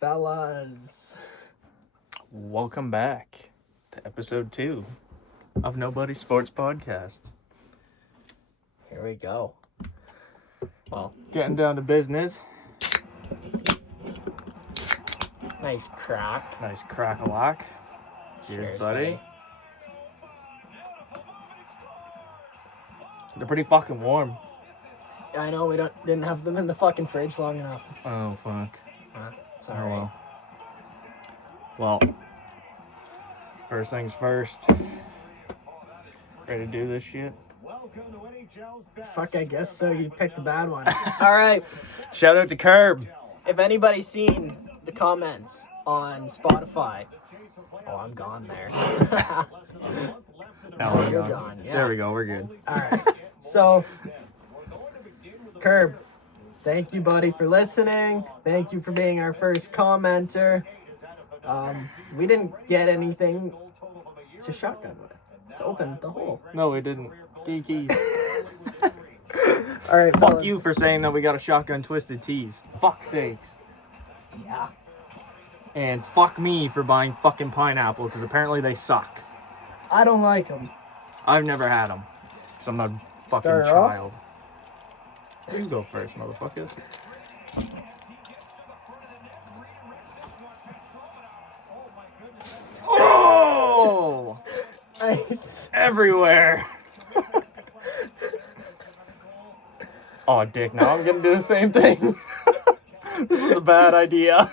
Fellas, welcome back to episode 2 of Nobody's Sports Podcast. here we go. Well, Getting down to business. nice crack. Nice crack-a-lock. Cheers, buddy. They're pretty fucking warm. I know we didn't have them in the fucking fridge long enough. Oh, fuck. Sorry. Oh, well, first things first. Ready to do this shit? Fuck, I guess so. You picked the bad one. All right. Shout out to Curb. If anybody's seen the comments on Spotify, I'm gone there. Now You're gone. Yeah. There we go. We're good. All right. So, Curb, thank you, buddy, for listening. Thank you for being our first commenter. We didn't get anything to shotgun with, to open the hole. No, we didn't. Geekies. All right, Fuck fellas. you for saying that we got a shotgun twisted teas. Fuck sakes. Yeah. And fuck me for buying fucking pineapple, because apparently they suck. I don't like them. I've never had them. So I'm a fucking Start her child. You go first, motherfucker. Oh! Nice. Everywhere. Oh, dick, now I'm gonna do the same thing. This was a bad idea.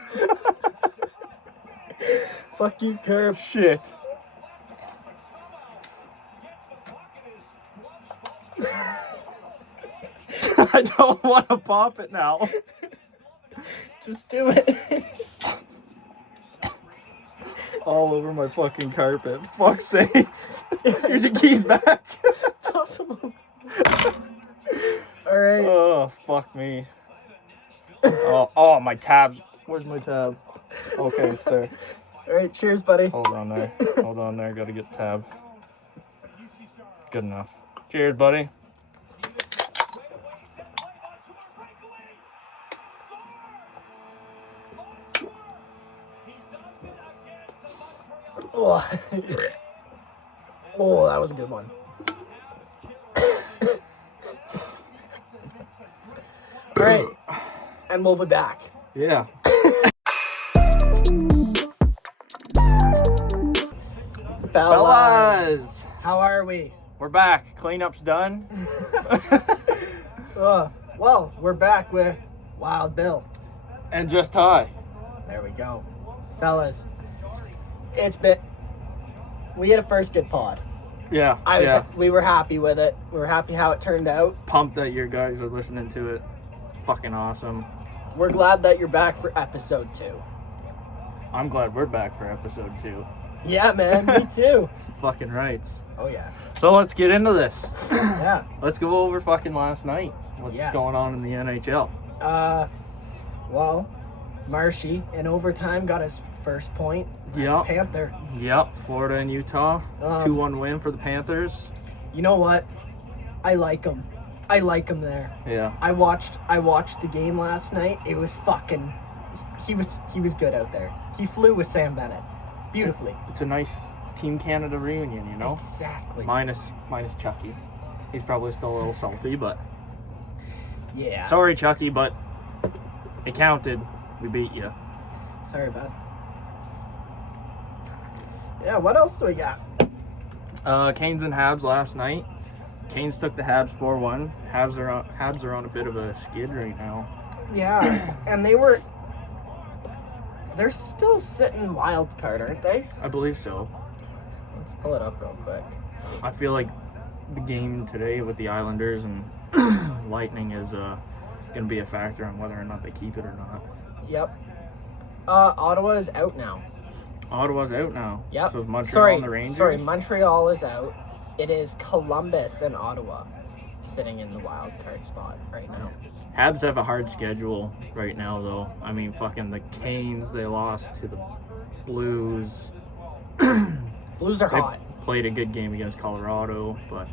Fuck you, Curb. Shit. I don't want to pop it now. Just do it. All over my fucking carpet. Fuck's sakes. Here's your keys back. Toss them up. All right. Oh, fuck me. Oh, my tabs. Where's my tab? Okay, it's there. All right. Cheers, buddy. Hold on there. Gotta get the tab. Good enough. Cheers, buddy. Oh, oh, that was a good one. All right, and we'll be back. Yeah. Fellas! How are we? We're back. Cleanup's done. Well, we're back with Wild Bill. And just high. There we go. Fellas, we had a first good pod. Yeah. We were happy with it. We were happy how it turned out. Pumped that you guys are listening to it. Fucking awesome. We're glad that you're back for episode 2. I'm glad we're back for episode 2. Yeah, man, me too. Fucking rights. Oh, yeah. So let's get into this. Yeah. Let's go over fucking last night. What's Yeah. going on in the NHL? Well, Marshy in overtime got his first point. Yep. Panther. Yep. Florida and Utah. 2-1 win for the Panthers. You know what? I like him. There. Yeah. I watched the game last night. It was fucking. He was good out there. He flew with Sam Bennett beautifully. It's a nice Team Canada reunion, you know? Exactly. Minus Chucky. He's probably still a little salty, but Yeah. sorry, Chucky, but it counted. We beat you. Sorry, bud. Yeah. What else do we got? Canes and Habs last night. Canes took the Habs 4-1. Habs are on a bit of a skid right now. Yeah, and they're still sitting wild card, aren't they? I believe so. Let's pull it up real quick. I feel like the game today with the Islanders and Lightning is going to be a factor on whether or not they keep it or not. Yep. Ottawa is out now. Ottawa's out now. Yep. So is Montreal and the Rangers? Sorry, Montreal is out. It is Columbus and Ottawa sitting in the wild card spot right now. Habs have a hard schedule right now, though. I mean, fucking the Canes, they lost to the Blues. Blues are hot. Played a good game against Colorado, but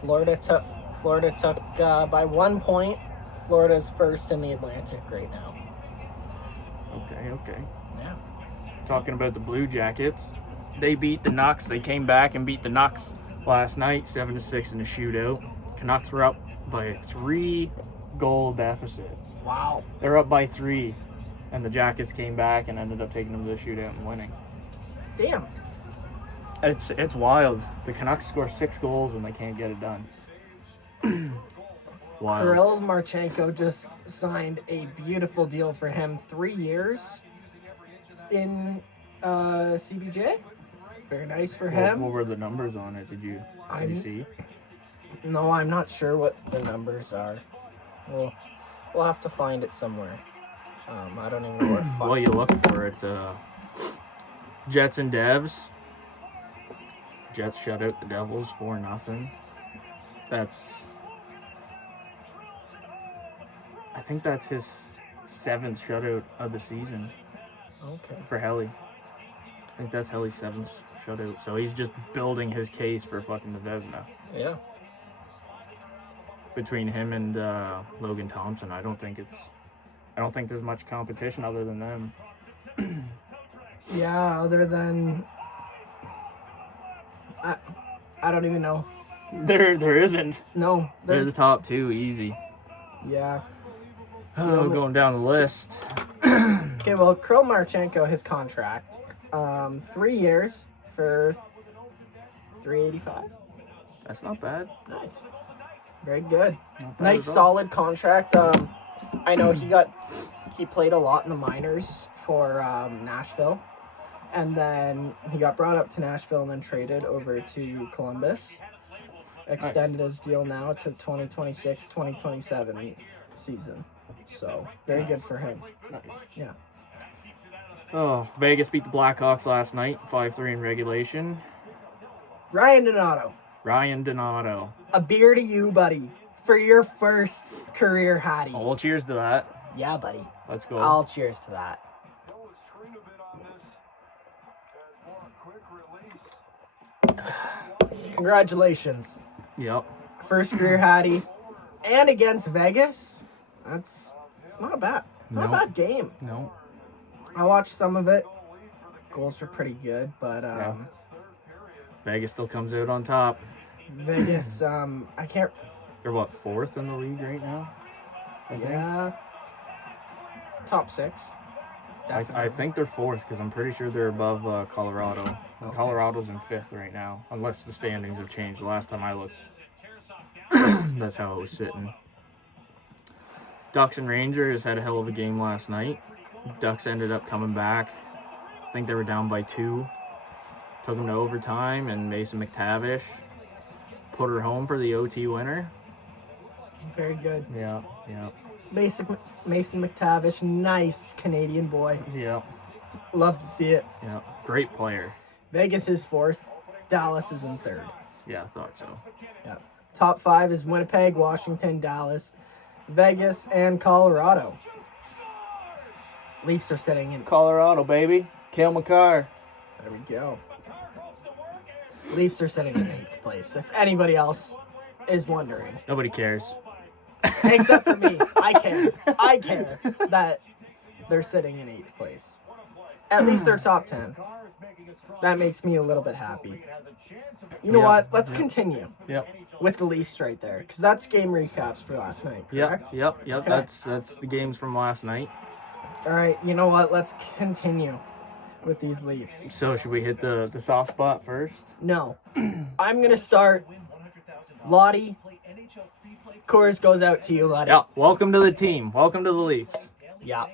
Florida took by 1 point. Florida's first in the Atlantic right now. okay. Yeah. Talking about the Blue Jackets, they beat the Nucks. They came back and beat the Nucks last night, 7-6 in a shootout. Canucks were up by a 3-goal deficit. Wow. They're up by 3, and the Jackets came back and ended up taking them to the shootout and winning. Damn. It's wild. The Canucks score 6 goals and they can't get it done. Wild. Kirill Marchenko just signed a beautiful deal for him. 3 years in CBJ. Very nice for him. What were the numbers on it? Did you see? No, I'm not sure what the numbers are. We'll have to find it somewhere. I don't even know where to find it. Well, you look for it. Jets and Devs. Jets shut out the Devils 4-0. I think that's his 7th shutout of the season. Okay. For Helly. I think that's Helly's 7th shutout. So he's just building his case for fucking the Vezina. Yeah. Between him and Logan Thompson, I don't think there's much competition other than them. Yeah, other than I don't even know. There isn't. No, They're the top 2, easy. Yeah. Going down the list. Okay, well, Kirill Marchenko, his contract, 3 years for $385. That's not bad. Nice. Very good. Not bad Nice, at all. solid contract. I know he played a lot in the minors for Nashville, and then he got brought up to Nashville and then traded over to Columbus. Extended his deal now to 2026-2027 season. So, very good for him. Nice. Yeah. Oh, Vegas beat the Blackhawks last night, 5-3 in regulation. Ryan Donato. A beer to you, buddy, for your first career Hattie. Oh, well, cheers to that. Yeah, buddy. Let's go. I'll cheers to that. Congratulations. Yep. First career Hattie. And against Vegas. It's not a bad bad game. No. I watched some of it. Goals were pretty good, but Yeah. Vegas still comes out on top. Vegas, I can't. They're what, 4th in the league right now? I think. Yeah. Top 6. I think they're 4th because I'm pretty sure they're above Colorado. Okay. Colorado's in 5th right now, unless the standings have changed. The last time I looked, that's how it was sitting. Ducks and Rangers had a hell of a game last night. Ducks ended up coming back. I think they were down by 2. Took them to overtime, and Mason McTavish put her home for the OT winner. Very good. Yeah. Mason McTavish, nice Canadian boy. Yeah. Love to see it. Yeah. Great player. Vegas is 4th. Dallas is in 3rd. Yeah, I thought so. Yeah. Top 5 is Winnipeg, Washington, Dallas, Vegas, and Colorado. Leafs are sitting in. Colorado, baby. Cale Makar. There we go. Leafs are sitting in 8th place. If anybody else is wondering. Nobody cares. Except for me. I care that they're sitting in 8th place. At least they're top 10. That makes me a little bit happy. You know what? Let's continue with the Leafs right there. Because that's game recaps for last night, correct? Yep. Okay. That's the games from last night. All right, you know what? Let's continue with these Leafs. So should we hit the soft spot first? No. I'm going to start. Lottie. Chorus goes out to you, Lottie. Yeah, welcome to the team. Welcome to the Leafs. Yeah.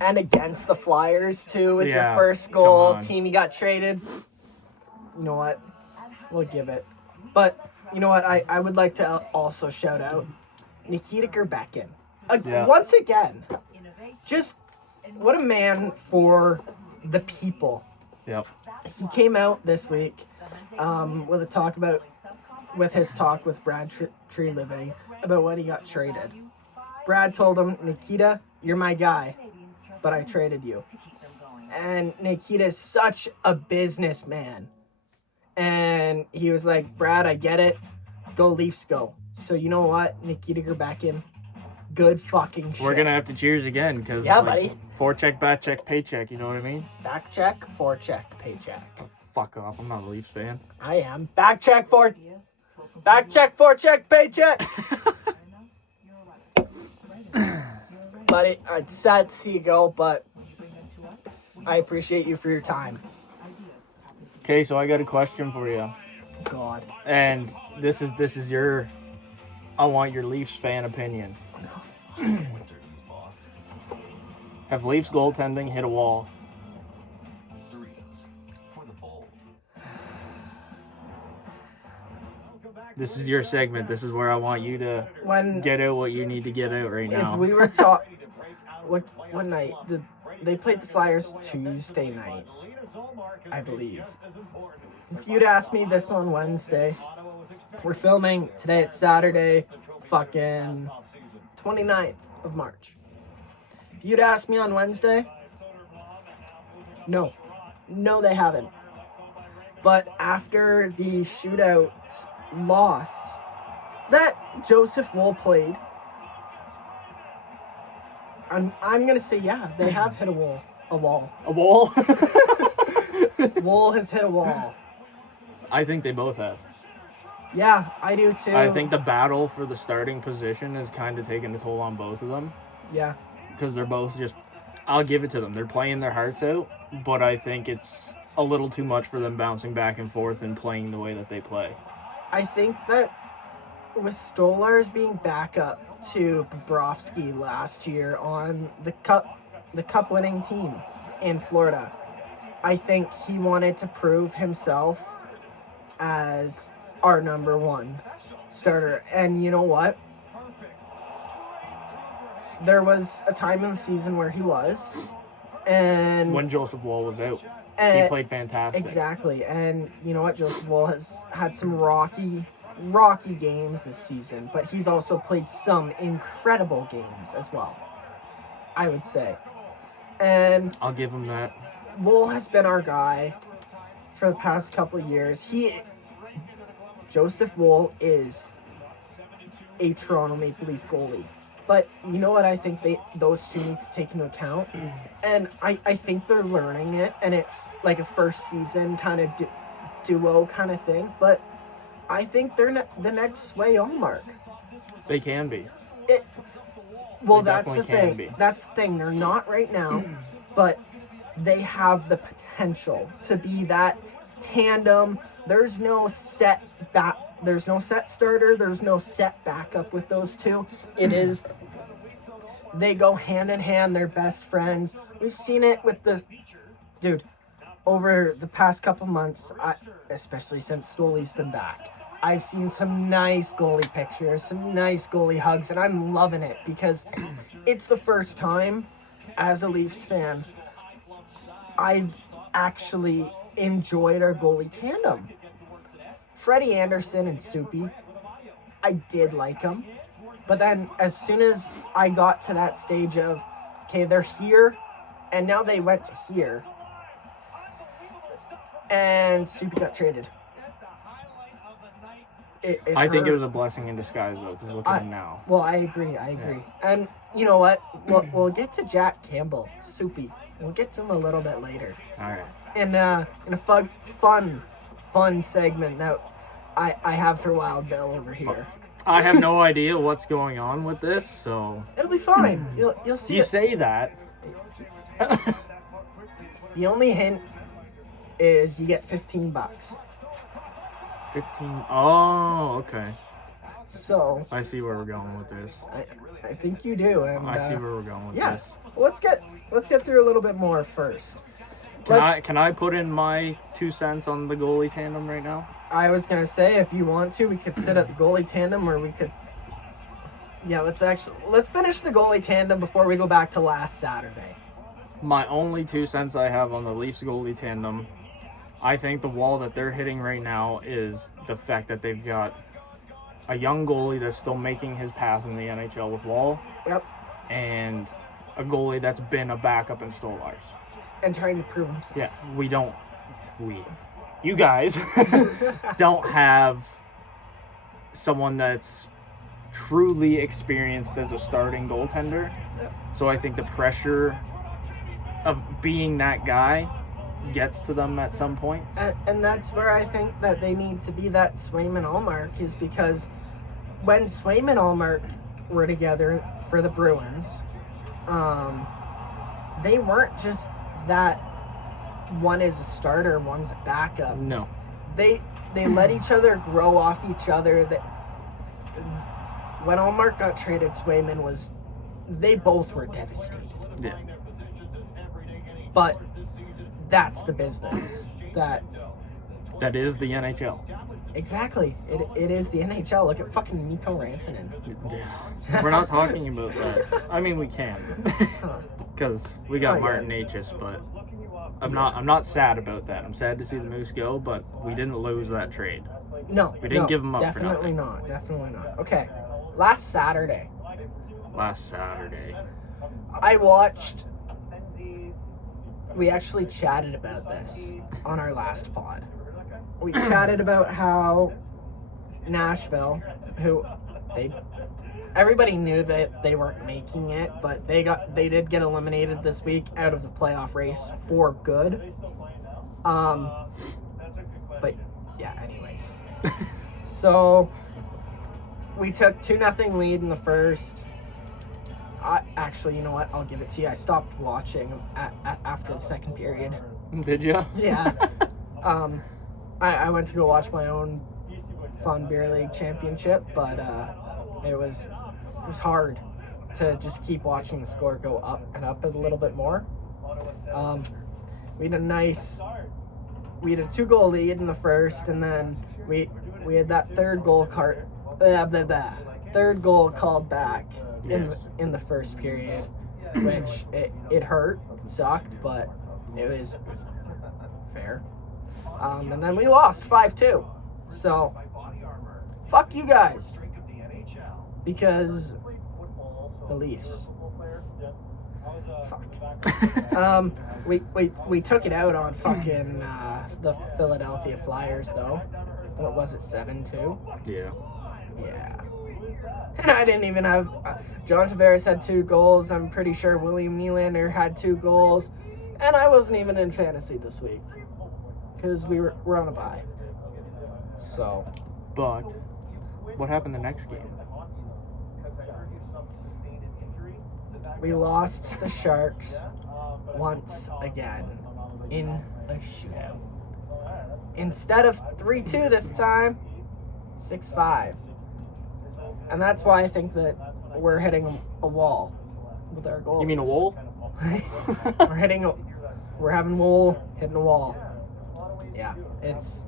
And against the Flyers, too, with your first goal. come on. Team, you got traded. You know what? We'll give it But you know what? I would like to also shout out Nikita Gerbekin. Yeah. Once again, just what a man for the people. Yep. He came out this week with his talk with Brad Tree Living about when he got traded. Brad told him, Nikita, you're my guy, but I traded you. And Nikita's such a businessman. And he was like, Brad, I get it. Go Leafs, go. So you know what, Nikita Gerbekin, good fucking shit. We're going to have to cheers again because buddy. Forecheck, back check, paycheck, you know what I mean? Back check, forecheck, paycheck. Fuck off, I'm not a Leafs fan. I am. Back check, forecheck, paycheck. Buddy, it's sad to see you go, but I appreciate you for your time. Okay, so I got a question for you. God. And this is your, I want your Leafs fan opinion. Have Leafs goaltending hit a wall? This is your segment. This is where I want you to get out what you need to get out right now. If we were talking, what night? They played the Flyers Tuesday night, I believe. If you'd asked me this on Wednesday, we're filming today. It's Saturday, fucking 29th of March. If you'd asked me on Wednesday, no, they haven't. But after the shootout loss that Joseph Woll played, I'm gonna say they have hit a wall. A wall? Woll has hit a wall. I think they both have. Yeah, I do too. I think the battle for the starting position has kind of taken a toll on both of them. Yeah. Because they're both just, I'll give it to them. They're playing their hearts out, but I think it's a little too much for them bouncing back and forth and playing the way that they play. I think that with Stolarz being backup to Bobrovsky last year on the cup winning team in Florida, I think he wanted to prove himself as our number one starter. And you know what? There was a time in the season where he was. And when Joseph Woll was out. He played fantastic. Exactly. And you know what? Joseph Woll has had some rocky games this season, but he's also played some incredible games as well, I would say. And I'll give him that. Woll has been our guy for the past couple of years. Joseph Woll is a Toronto Maple Leaf goalie. But you know what I think those two need to take into account? And I think they're learning it, and it's like a first season kind of duo kind of thing. But I think they're the next Sway Allmark. They can be. That's the thing. That's the thing. They're not right now, but they have the potential to be that tandem. There's no set starter. There's no set backup with those two. It is, they go hand in hand. They're best friends. We've seen it with over the past couple months, especially since Stoley's been back. I've seen some nice goalie pictures, some nice goalie hugs, and I'm loving it because it's the first time as a Leafs fan I've actually enjoyed our goalie tandem. Freddie Anderson and Soupy, I did like them. But then as soon as I got to that stage of, okay, they're here, and now they went to here, and Soupy got traded. I think it was a blessing in disguise, though, because look at him now. Well, I agree. Yeah. And you know what? We'll get to Jack Campbell, Soupy. We'll get to him a little bit later. All right. In a fun segment that I have for Wild Bill over here. I have no idea what's going on with this, so it'll be fine. You'll see. You say that. The only hint is you get $15. 15. Oh, okay. So I see where we're going with this. I think you do. And I see where we're going with this. Let's get through a little bit more first. Can I put in my 2 cents on the goalie tandem right now? I was gonna say, if you want to, we could sit at the goalie tandem, or we could. Yeah, let's finish the goalie tandem before we go back to last Saturday. My only 2 cents I have on the Leafs goalie tandem, I think the wall that they're hitting right now is the fact that they've got a young goalie that's still making his path in the NHL with Wall. Yep. And a goalie that's been a backup in Stolarz. And trying to prove himself. Yeah, you guys don't have someone that's truly experienced as a starting goaltender. Yep. So I think the pressure of being that guy gets to them at some point. And that's where I think that they need to be that Swayman Allmark, is because when Swayman Allmark were together for the Bruins, they weren't just that one is a starter, one's a backup. No. They let each other grow off each other. When Allmark got traded, they both were devastated. Yeah. But that's the business. That is the NHL. Exactly. It is the NHL. Look at fucking Mikko Rantanen. We're not talking about that. I mean, we can. Because we got Martin Necas, but I'm not sad about that. I'm sad to see the Moose go, but we didn't lose that trade. No. We didn't give them up for Definitely nothing. Definitely not. Okay. Last Saturday. I watched. We actually chatted about this on our last pod. We chatted about how Nashville, everybody knew that they weren't making it, but they did get eliminated this week out of the playoff race for good. But yeah, anyways. So we took 2-0 lead in the first. Actually, you know what? I'll give it to you. I stopped watching after the second period. Did you? Yeah. I went to go watch my own fun beer league championship, but it was hard to just keep watching the score go up and up a little bit more. We had a 2-goal lead in the first, and then we had that third goal called back in the first period, which it hurt, it sucked, but it was fair. And then we lost 5-2. So fuck you guys, because the Leafs. Fuck. We took it out on fucking the Philadelphia Flyers though. What was it, 7-2? Yeah. Yeah. And I didn't even have... John Tavares had 2 goals. I'm pretty sure William Nylander had 2 goals. And I wasn't even in fantasy this week, because we're on a bye. So... But what happened the next game? We lost to the Sharks once again in a shootout. Instead of 3-2 this time, 6-5. And that's why I think that we're hitting a wall with our goals. You mean a wall? We're having wool hitting a wall. Yeah, it's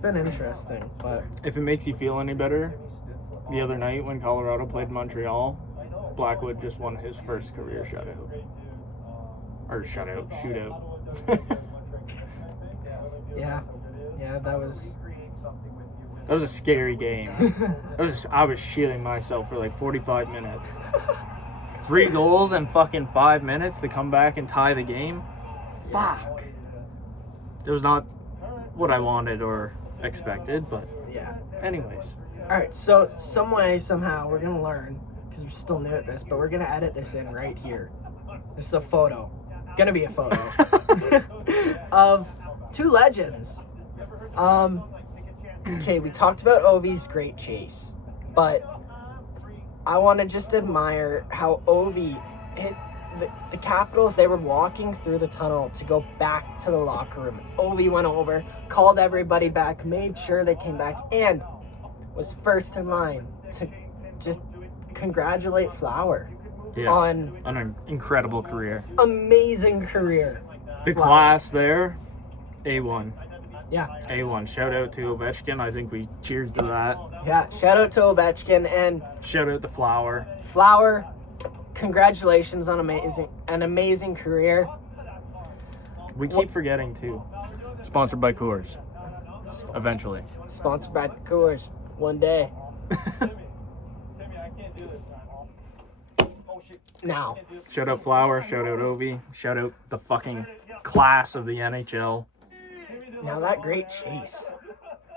been interesting, but if it makes you feel any better, the other night when Colorado played Montreal, Blackwood just won his first career shootout. Yeah, that was a scary game. I was shitting myself for like 45 minutes. 3 goals in fucking 5 minutes to come back and tie the game. Fuck. It was not what I wanted or expected, but yeah. Anyways. Alright, so some way, somehow, we're going to learn, because we're still new at this, but we're going to edit this in right here. This is a photo. Gonna be a photo. of 2 legends. Okay, we talked about Ovi's great chase, but I want to just admire how Ovi hit the Capitals. They were walking through the tunnel to go back to the locker room. Ovi went over, called everybody back, made sure they came back, and was first in line to just congratulate Flower on an incredible career. Amazing career. The Flower. class there, A1. Yeah. A1. Shout out to Ovechkin. I think we cheers to that. Yeah. Shout out to Ovechkin and Shout out to Flower. Flower. Congratulations on an amazing career. We keep forgetting too. Sponsored by Coors. Eventually. Sponsored by Coors. One day. Now. Shout out Flower. Shout out Ovi. Shout out the fucking class of the NHL. Now that great chase.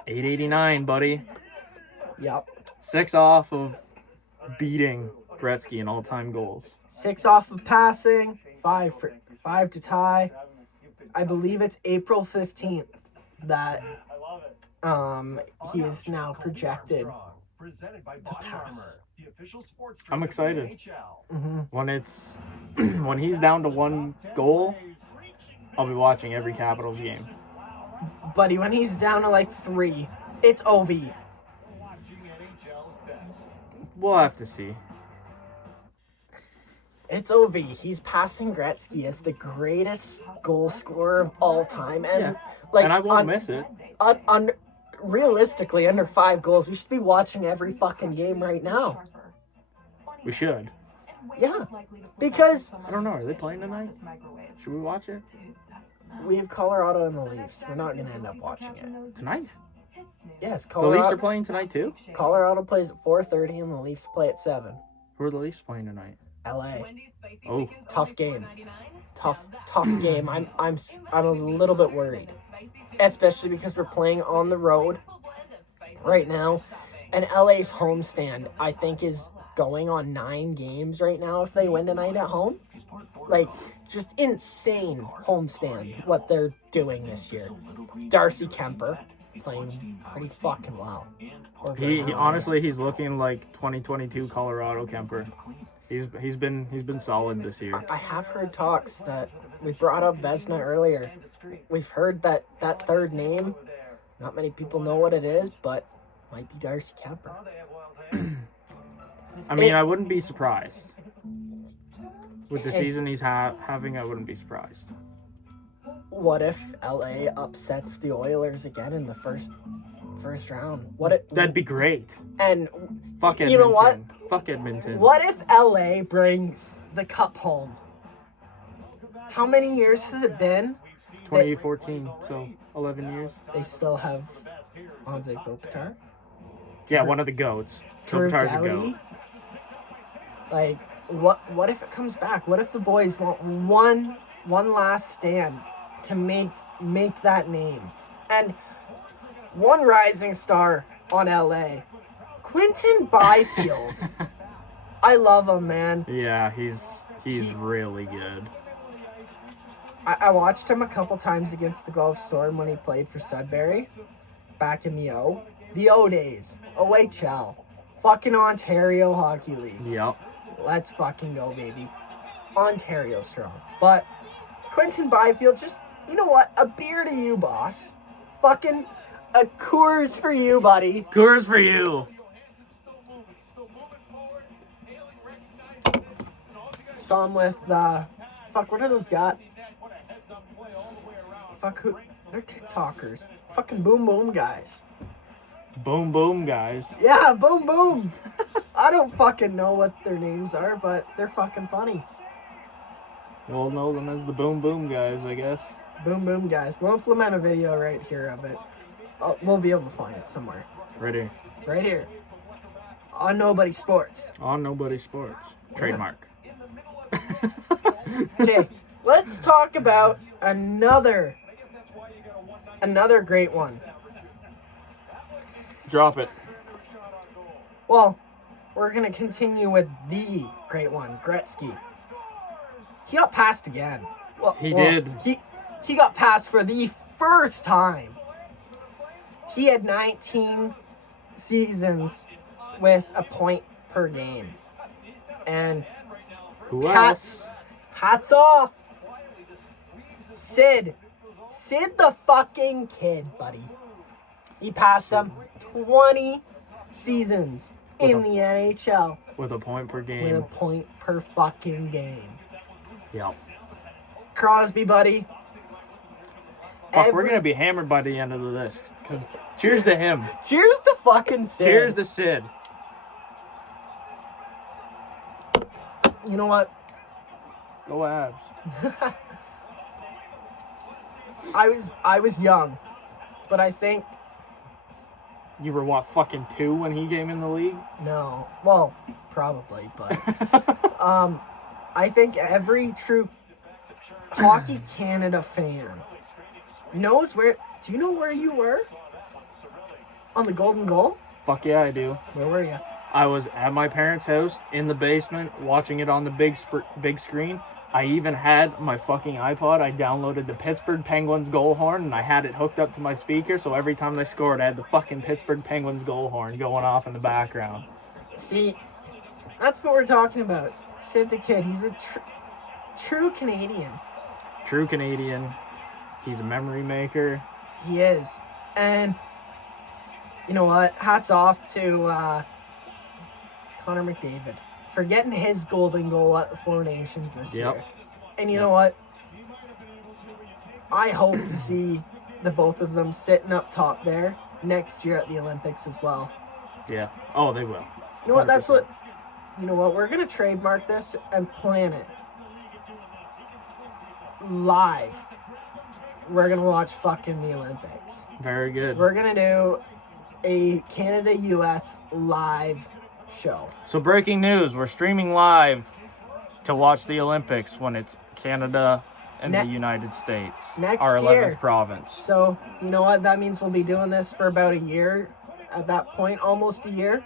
889, buddy. Yep. 6 off of beating Gretzky in all-time goals. 6 off of passing. 5 to tie. I believe it's April 15th that he is now projected to pass. I'm excited. Mm-hmm. When he's down to 1 goal, I'll be watching every Capitals game. Buddy, when he's down to like 3, it's OV. We'll have to see. It's OV. He's passing Gretzky as the greatest goal scorer of all time, and And I won't miss it. Realistically, under 5 goals, we should be watching every fucking game right now. We should. Yeah, because I don't know. Are they playing tonight? Should we watch it we have Colorado and the Leafs. We're not going to end up watching it. tonight? Yes, The Leafs are Colorado. playing tonight too. Colorado plays at 4:30, and the Leafs play at 7. Who are the Leafs playing tonight? LA. Oh, Tough game. Tough game. I'm a little bit worried, especially because we're playing on the road right now, and LA's homestand I think is going on 9 games right now if they win tonight at home. Like, just insane homestand what they're doing this year. Darcy Kemper playing pretty fucking well. he honestly he's looking like 2022 Colorado Kemper. He's been solid this year. I have heard talks that we brought up Vezina earlier. We've heard that third name, not many people know what it is, but might be Darcy Kemper. I mean, I wouldn't be surprised. With the season he's having, I wouldn't be surprised. What if LA upsets the Oilers again in the first round? That'd be great. And Fuck Edmonton. you know what? Fuck Edmonton. What if LA brings the cup home? How many years has it been? 2014, so 11 years. They still have Anze Kopitar. Yeah, one of the goats. Drew Kopitar's a Doughty. goat. Like, what if it comes back? What if the boys want one last stand to make that name? And one rising star on LA, Quinton Byfield. I love him, man. Yeah, he's really good. I watched him a couple times against the Gulf Storm when he played for Sudbury back in the O days. OHL. Fucking Ontario Hockey League. Yep. Let's fucking go, baby. Ontario strong. But Quinton Byfield, just, you know what? A beer to you, boss. Fucking a Coors for you, buddy. Coors for you. Saw him with, fuck, what are those got? Fuck, who? They're TikTokers. Fucking Boom Boom guys. Boom boom, guys. Yeah, Boom Boom. I don't fucking know what their names are, but they're fucking funny. We'll know them as the boom boom guys, I guess. Boom Boom guys. We'll implement a video right here of it. We'll be able to find it somewhere. Right here. Right here. On Nobody Sports. On Nobody Sports. Trademark. Okay, let's talk about another great one. Drop it. Well, we're going to continue with the great one, Gretzky. He got passed again. He did. He got passed for the first time. He had 19 seasons with a point per game. And Who else? hats off. Sid the fucking kid, buddy. He passed him 20 seasons in the NHL. With a point per game. With a point per fucking game. Yep. Crosby, buddy. Fuck, we're going to be hammered by the end of this. Cheers to him. Cheers to fucking Sid. Cheers to Sid. You know what? Go Avs. I was young, but I think You were what, fucking 2 when he came in the league? no. Well, probably, but I think every true Hockey Canada fan knows where. Do you know where you were? On the Golden Goal? Fuck yeah, I do. Where were you? I was at my parents' house in the basement watching it on the big screen. I even had my fucking iPod. I downloaded the Pittsburgh Penguins goal horn and I had it hooked up to my speaker, so every time they scored, I had the fucking Pittsburgh Penguins goal horn going off in the background. See, that's what we're talking about. Sid the Kid, he's a true Canadian. True Canadian. He's a memory maker. He is. And you know what? Hats off to Connor McDavid for getting his golden goal at the Four Nations this year. And you know what? I hope to see the both of them sitting up top there next year at the Olympics as well. Yeah. Oh, they will. You know what? 100%. That's what. You know what? We're gonna trademark this and plan it live. We're gonna watch fucking the Olympics. Very good. We're gonna do a Canada-US live show. So breaking news, we're streaming live to watch the Olympics when it's Canada and the United States. Next our 11th year. province. So, you know what? That means we'll be doing this for about a year. At that point, almost a year.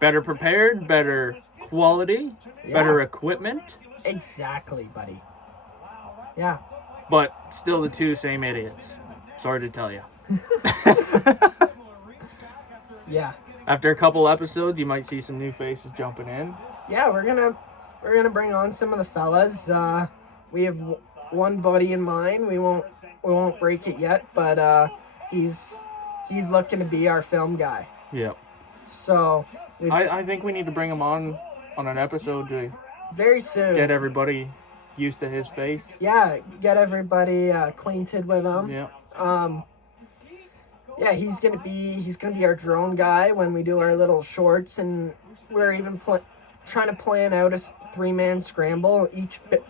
Better prepared, better quality, better equipment, Exactly, buddy. Yeah. but still the two same idiots. Sorry to tell you. Yeah. After a couple episodes, you might see some new faces jumping in. Yeah, we're gonna bring on some of the fellas. We have one buddy in mind. We won't break it yet, but he's looking to be our film guy. Yep. So I think we need to bring him on an episode to very soon get everybody used to his face. Yeah, get everybody acquainted with him. Yeah. Yeah, he's gonna be our drone guy when we do our little shorts, and we're even trying to plan out a 3-man scramble.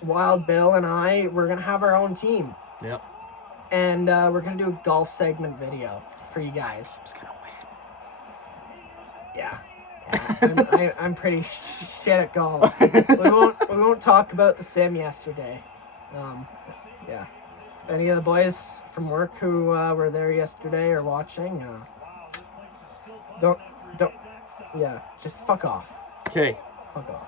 Wild Bill and we're gonna have our own team. Yep. And we're gonna do a golf segment video for you guys. Who's gonna win? Yeah, I'm pretty shit at golf. we won't talk about the sim yesterday. Yeah. Any of the boys from work who were there yesterday or watching, don't, just fuck off. Okay. Fuck off.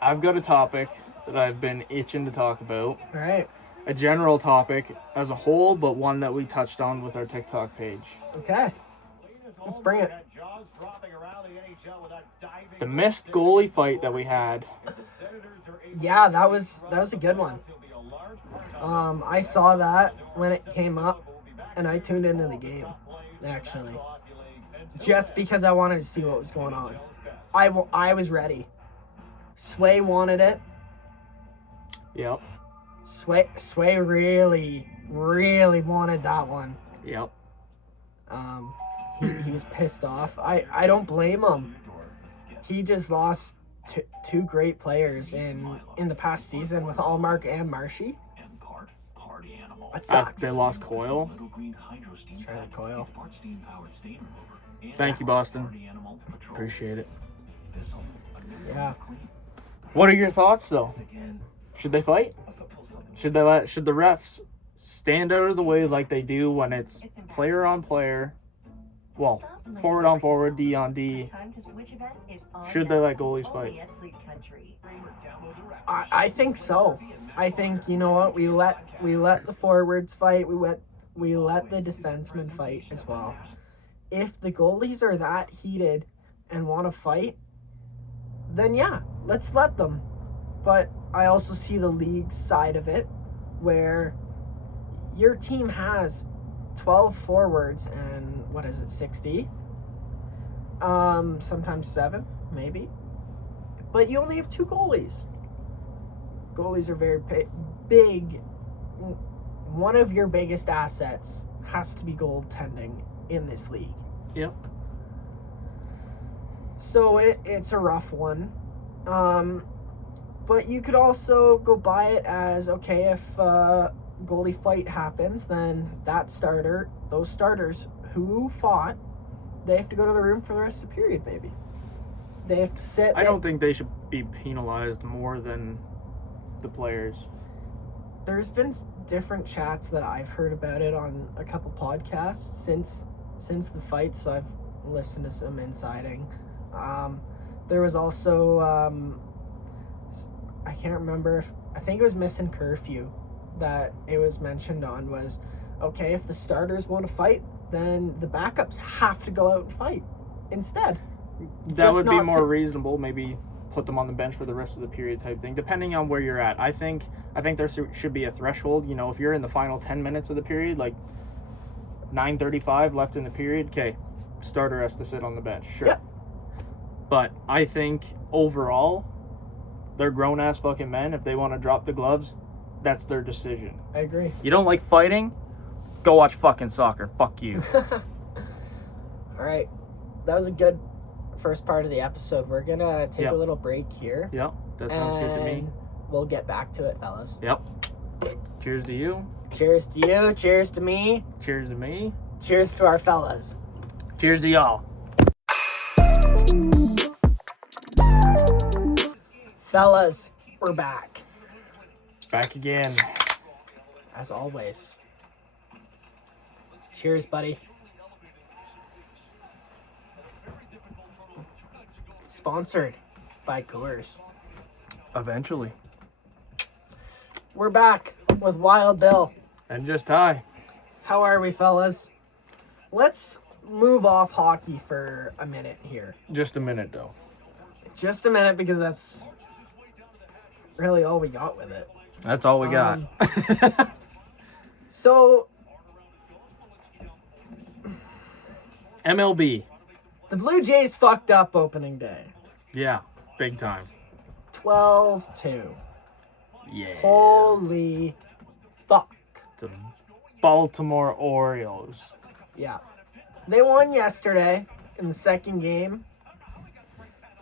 I've got a topic that I've been itching to talk about. All right. A general topic as a whole, but one that we touched on with our TikTok page. Okay. Let's bring it. The missed goalie fight that we had. Yeah, that was a good one. I saw that when it came up, and I tuned into the game, actually, just because I wanted to see what was going on. I was ready. Sway wanted it. Yep. Sway really wanted that one. Yep. He was pissed off. I don't blame him. He just lost two great players in the past season with Allmark and Marshy. That sucks. They lost Coyle. Charlie Coyle. Thank you, Boston. Appreciate it. Yeah. What are your thoughts, though? Should they fight? Should the refs stand out of the way like they do when it's player on player? Well, forward on forward, D on D. Should they let goalies fight? I think so. I think, you know what, we let the forwards fight. We let the defensemen fight as well. If the goalies are that heated and want to fight, then yeah, let's let them. But I also see the league side of it, where your team has 12 forwards and 60? Sometimes 7, maybe. But you only have 2 goalies. Goalies are very big one of your biggest assets has to be goaltending in this league. Yep. So it's a rough one. But you could also go by it as, okay, if goalie fight happens, then those starters who fought, they have to go to the room for the rest of the period, maybe. They have to sit. I don't think they should be penalized more than the players. There's been different chats that I've heard about it on a couple podcasts since the fight, so I've listened to some insiding. There was also, I can't remember I think it was Missing Curfew that it was mentioned on was, okay, if the starters want to fight, then the backups have to go out and fight instead. That would be more reasonable. Maybe put them on the bench for the rest of the period type thing, depending on where you're at. I think there should be a threshold. You know, if you're in the final 10 minutes of the period, like 9:35 left in the period, okay, starter has to sit on the bench. Sure. Yeah. But I think overall, they're grown-ass fucking men. If they want to drop the gloves, that's their decision. I agree. You don't like fighting? Go watch fucking soccer. Fuck you. All right. That was a good first part of the episode. We're going to take a little break here. Yep. That sounds good to me. We'll get back to it, fellas. Yep. Cheers to you. Cheers to you. Cheers to me. Cheers to me. Cheers to our fellas. Cheers to y'all. Fellas, we're back. Back again. As always. Cheers, buddy. Sponsored by Coors. Eventually. We're back with Wild Bill. And just Ty. How are we, fellas? Let's move off hockey for a minute here. Just a minute, though. Just a minute, because that's really all we got with it. That's all we got. So, MLB. the Blue Jays fucked up opening day. Yeah, big time. 12-2. Yeah. Holy fuck. The Baltimore Orioles. Yeah. They won yesterday in the second game.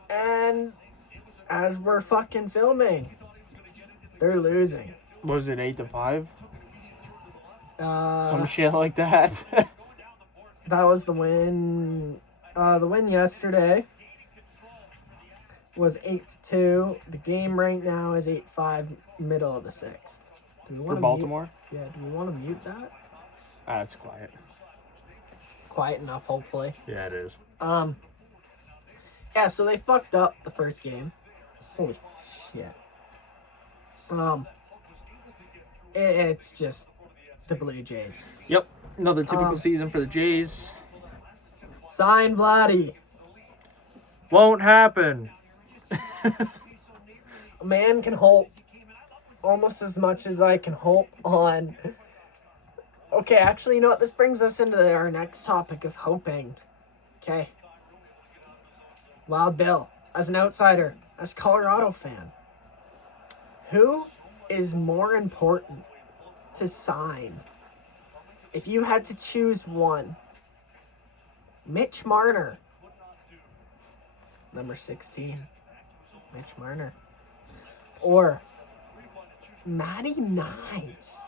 And as we're fucking filming, they're losing. Was it 8-5? Some Some shit like that. That was the win. The win yesterday was 8-2. The game right now is 8-5, middle of the sixth. Do we For want Baltimore? do we want to mute that? It's quiet. Quiet enough, hopefully. Yeah, it is. Yeah, so they fucked up the first game. Holy shit. It's just the Blue Jays. Yep. Another typical season for the Jays. Sign Vladdy. Won't happen. A man can hope almost as much as I can hope on. Okay, actually, you know what? This brings us into our next topic of hoping. Okay. Wild Bill, as an outsider, as a Colorado fan, who is more important to sign? If you had to choose one, Mitch Marner, number 16, Mitch Marner, or Matty Nyes,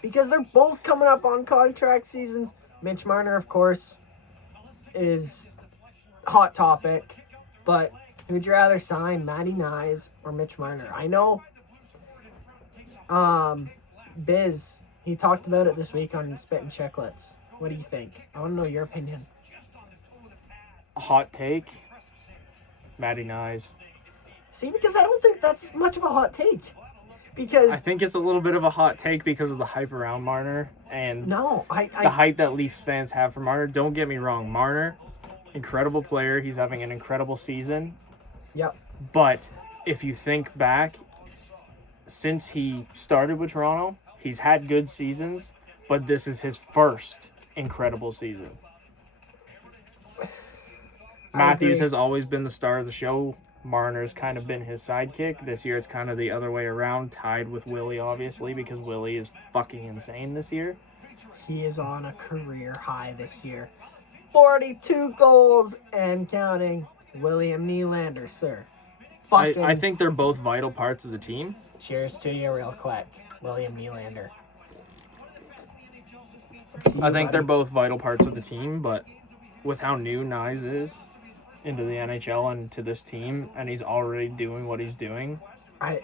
because they're both coming up on contract seasons. Mitch Marner, of course, is hot topic, but who'd you rather sign, Matty Nyes or Mitch Marner? I know Biz, he talked about it this week on Spittin' Chicklets. What do you think? I want to know your opinion. Hot take. Matty Nyes. See, because I don't think that's much of a hot take. Because I think it's a little bit of a hot take because of the hype around Marner and the hype that Leafs fans have for Marner. Don't get me wrong, Marner, incredible player. He's having an incredible season. Yep. But if you think back, since he started with Toronto, he's had good seasons, but this is his first incredible season. Matthews has always been the star of the show Marner's kind of been his sidekick. This year it's kind of the other way around, tied with Willie, obviously, because Willie is fucking insane this year. He is on a career high this year. 42 goals and counting. William Nylander, sir. I think they're both vital parts of the team. Cheers to you real quick, William Nylander. I think they're both vital parts of the team, but with how new Nyes is into the NHL and to this team, and he's already doing what he's doing, I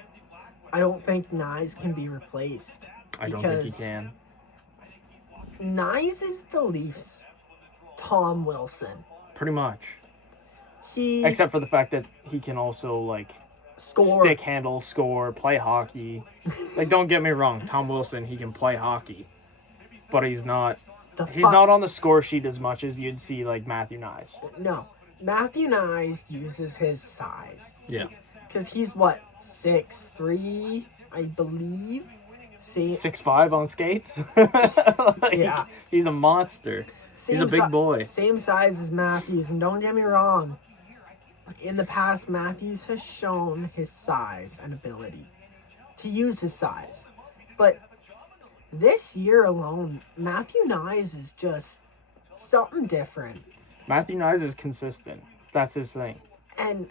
don't think Nyes can be replaced. I don't think he can. Nyes is the Leafs' Tom Wilson. Pretty much. He Except for the fact that he can also, like, score, stick handle, score, play hockey. Like, don't get me wrong, Tom Wilson, he can play hockey. But he's not on the score sheet as much as you'd see, like, Matthew Nyes. No. Matthew Nyes uses his size. Yeah. Because he's, what, 6'3", I believe? 6'5" on skates? Like, yeah. He's a monster. He's a big boy. Same size as Matthews, and don't get me wrong. In the past, Matthews has shown his size and ability to use his size. But this year alone, Matthew Nyes is just something different. Matthew Nyes is consistent. That's his thing. And,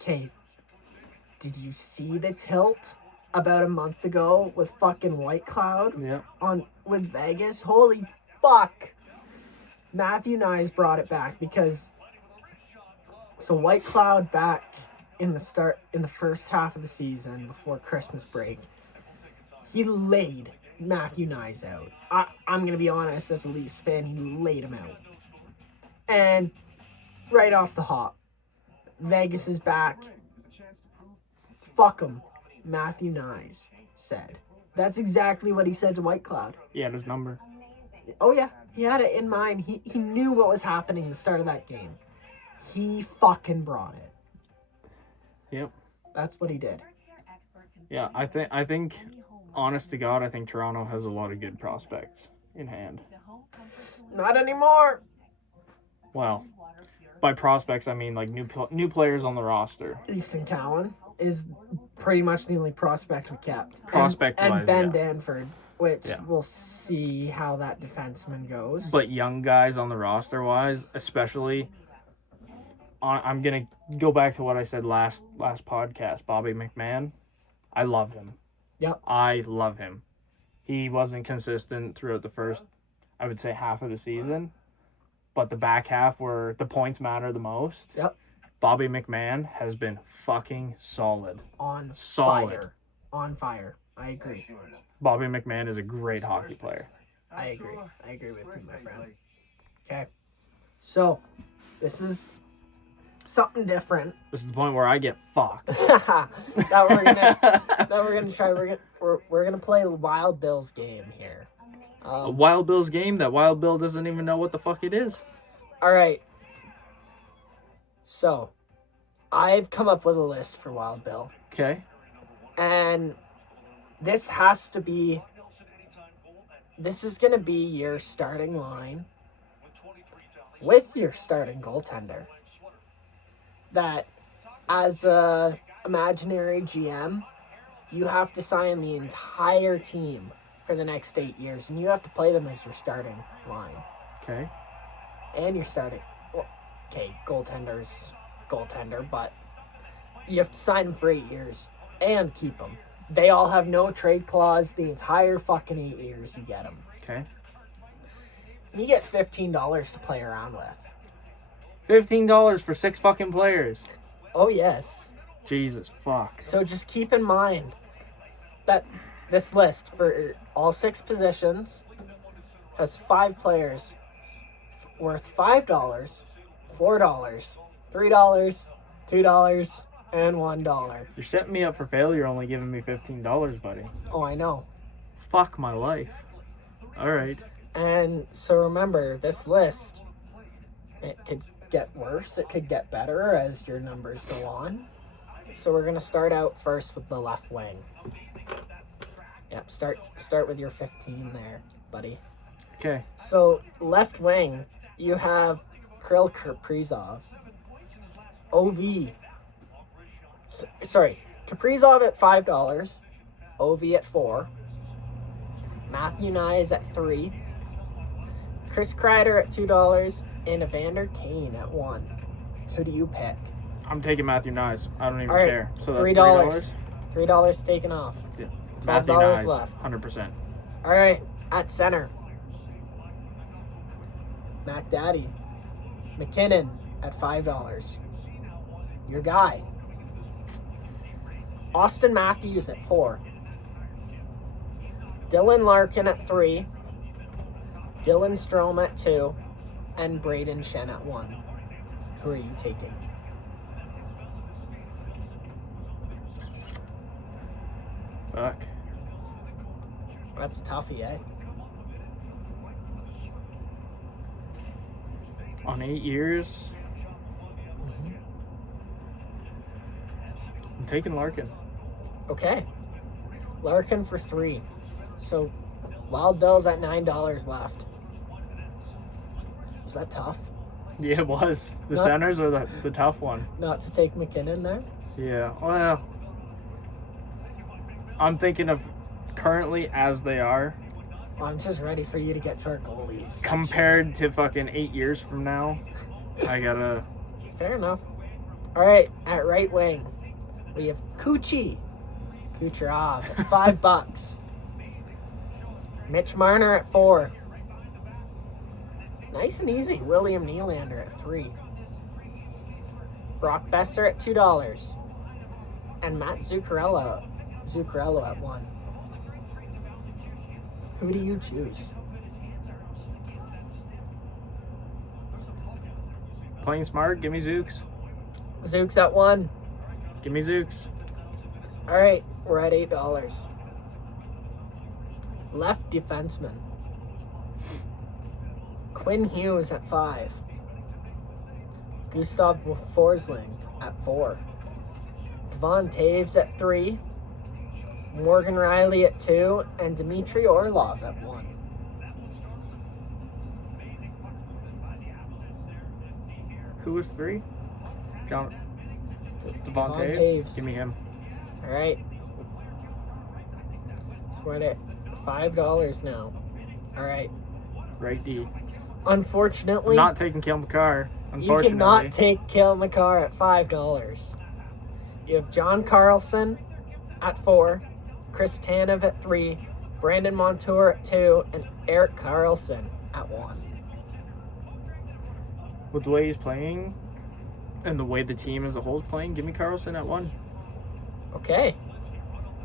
okay, did you see the tilt about a month ago with fucking White Cloud? Yeah. With Vegas? Holy fuck. Matthew Nyes brought it back because so White Cloud back in the first half of the season before Christmas break, he laid Matthew Nyes out. I'm gonna be honest, as a Leafs fan, he laid him out. And right off the hop, Vegas is back. Fuck him, Matthew Nyes said. That's exactly what he said to White Cloud. He had his number. Oh yeah, he had it in mind. He knew what was happening at the start of that game. He fucking brought it. Yep. That's what he did. Yeah, I think, honest to God, I think Toronto has a lot of good prospects in hand. Not anymore. Well, by prospects, I mean like new players on the roster. Easton Cowan is pretty much the only prospect we kept. Prospect-wise, and Ben yeah. Danford, which we'll see how that defenseman goes. But young guys on the roster wise, especially, I'm gonna go back to what I said last podcast. Bobby McMahon, I love him. Yep. I love him. He wasn't consistent throughout the first, I would say, half of the season, but the back half where the points matter the most. Yep. Bobby McMahon has been fucking solid. On fire. I agree. Bobby McMahon is a great hockey player. I agree with you, my friend. Okay. So, this is something different. This is the point where I get fucked. that we're gonna try. We're gonna play the Wild Bills game here. A Wild Bills game that Wild Bill doesn't even know what the fuck it is. All right. So, I've come up with a list for Wild Bill. Okay. And this is going to be your starting line with your starting goaltender. That, as a imaginary GM, you have to sign the entire team for the next 8 years, and you have to play them as your starting line. Okay. And your starting... Well, okay, goaltender's goaltender, but you have to sign them for 8 years and keep them. They all have no trade clause the entire fucking 8 years you get them. Okay. And you get $15 to play around with. $15 for 6 fucking players. Oh, yes. Jesus fuck. So just keep in mind that this list for all 6 positions has 5 players worth $5, $4, $3, $2, and $1. You're setting me up for failure only giving me $15, buddy. Oh, I know. Fuck my life. Alright. And so remember, this list, it could get worse, it could get better as your numbers go on. So we're going to start out first with the left wing. Yep, start with your 15 there, buddy. Okay. So left wing, you have Kirill Kaprizov, OV, Sorry, Kaprizov at $5, Ovi at $4, Matthew Nyes at $3, Chris Kreider at $2, and Evander Kane at $1. Who do you pick? I'm taking Matthew Nyes. I don't even All right, care. So that's $3. $3 taken off. Yeah. $12 Matthew Nyes, left. 100%. All right, at center, Mac Daddy, McKinnon at $5. Your guy. Austin Matthews at $4. Dylan Larkin at $3. Dylan Strome at $2. And Braden Shen at $1. Who are you taking? Fuck. That's toughy, eh? On 8 years, I'm taking Larkin. Okay. Larkin for $3. So Wild Bill's at $9 left. Is that tough? Yeah, it was. The centers are the tough one. Not to take McKinnon there? Yeah, well, I'm thinking of currently as they are. I'm just ready for you to get to our goalies. Compared to fucking 8 years from now, I gotta... Fair enough. All right, at right wing, we have Kucherov at $5. Mitch Marner at $4. Nice and easy, William Nylander at $3. Brock Besser at $2. And Matt Zuccarello at $1. Who do you choose? Playing smart, give me Zooks. Zook's at $1. Give me Zooks. All right, we're at $8. Left defenseman. Quinn Hughes at $5. Gustav Forsling at $4. Devon Taves at $3. Morgan Riley at $2. And Dmitry Orlov at $1. Who was 3? Devon Devon Taves? Taves. Give me him. All right. So we're at $5 now. All right. Right D. Unfortunately, I'm not taking Kale McCarr. you cannot take Kale McCarr at $5. You have John Carlson at $4, Chris Tanev at $3, Brandon Montour at $2, and Eric Carlson at $1. With the way he's playing and the way the team as a whole is playing, give me Carlson at $1. Okay.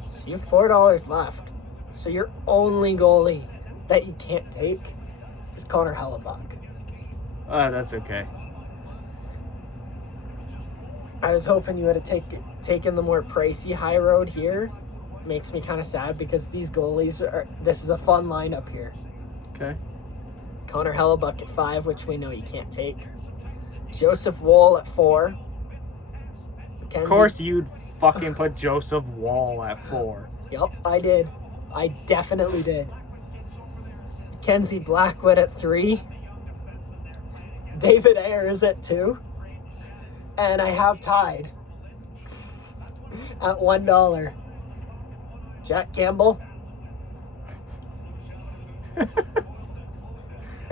So you have $4 left. So your only goalie that you can't take is Connor Hellebuck. That's okay. I was hoping you would have taken the more pricey high road here. Makes me kind of sad because these goalies this is a fun lineup here. Okay. Connor Hellebuck at $5, which we know you can't take. Joseph Woll at $4. Of course you'd fucking put Joseph Woll at $4. Yep, I did. I definitely did. Mackenzie Blackwood at $3. David Ayers at $2. And I have tied at $1. Jack Campbell.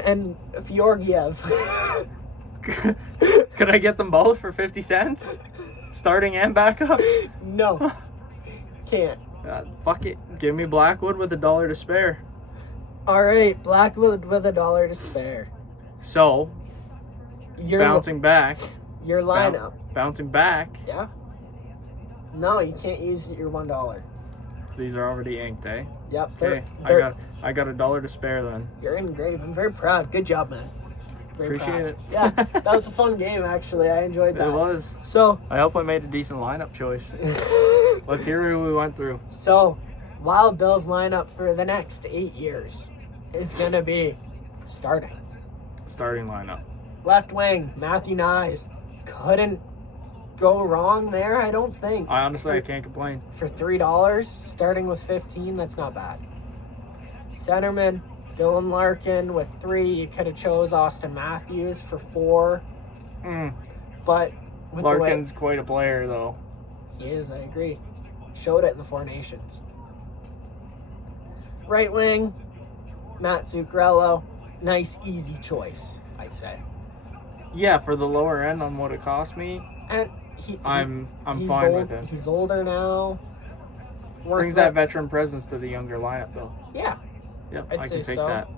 And Georgiev. Could I get them both for 50 cents? Starting and backup? No. Can't. Fuck it. Give me Blackwood with $1 to spare. All right, Blackwood with $1 to spare. So, bouncing back. Your lineup. Bouncing back. Yeah. No, you can't use your $1. These are already inked, eh? Yep. Okay, I got $1 to spare then. You're engraved. I'm very proud. Good job, man. Very Appreciate proud. it. Yeah, that was a fun game, actually. I enjoyed that. It was. So, I hope I made a decent lineup choice. Let's hear who we went through. So, Wild Bill's lineup for the next 8 years is going to be starting lineup. left wing, Matthew Nyes. Couldn't go wrong there, I don't think. I can't complain. For $3, starting with 15, that's not bad. Centerman, Dylan Larkin with 3. You could have chose Austin Matthews for 4. But with Larkin's quite a player, though. He is, I agree. Showed it in the Four Nations. Right wing, Matt Zuccarello. Nice, easy choice, I'd say. Yeah, for the lower end on what it cost me, And I'm he's fine old, with it. He's older now. Brings that veteran presence to the younger lineup, though. Yeah. Yep, I'd I say can take so. that.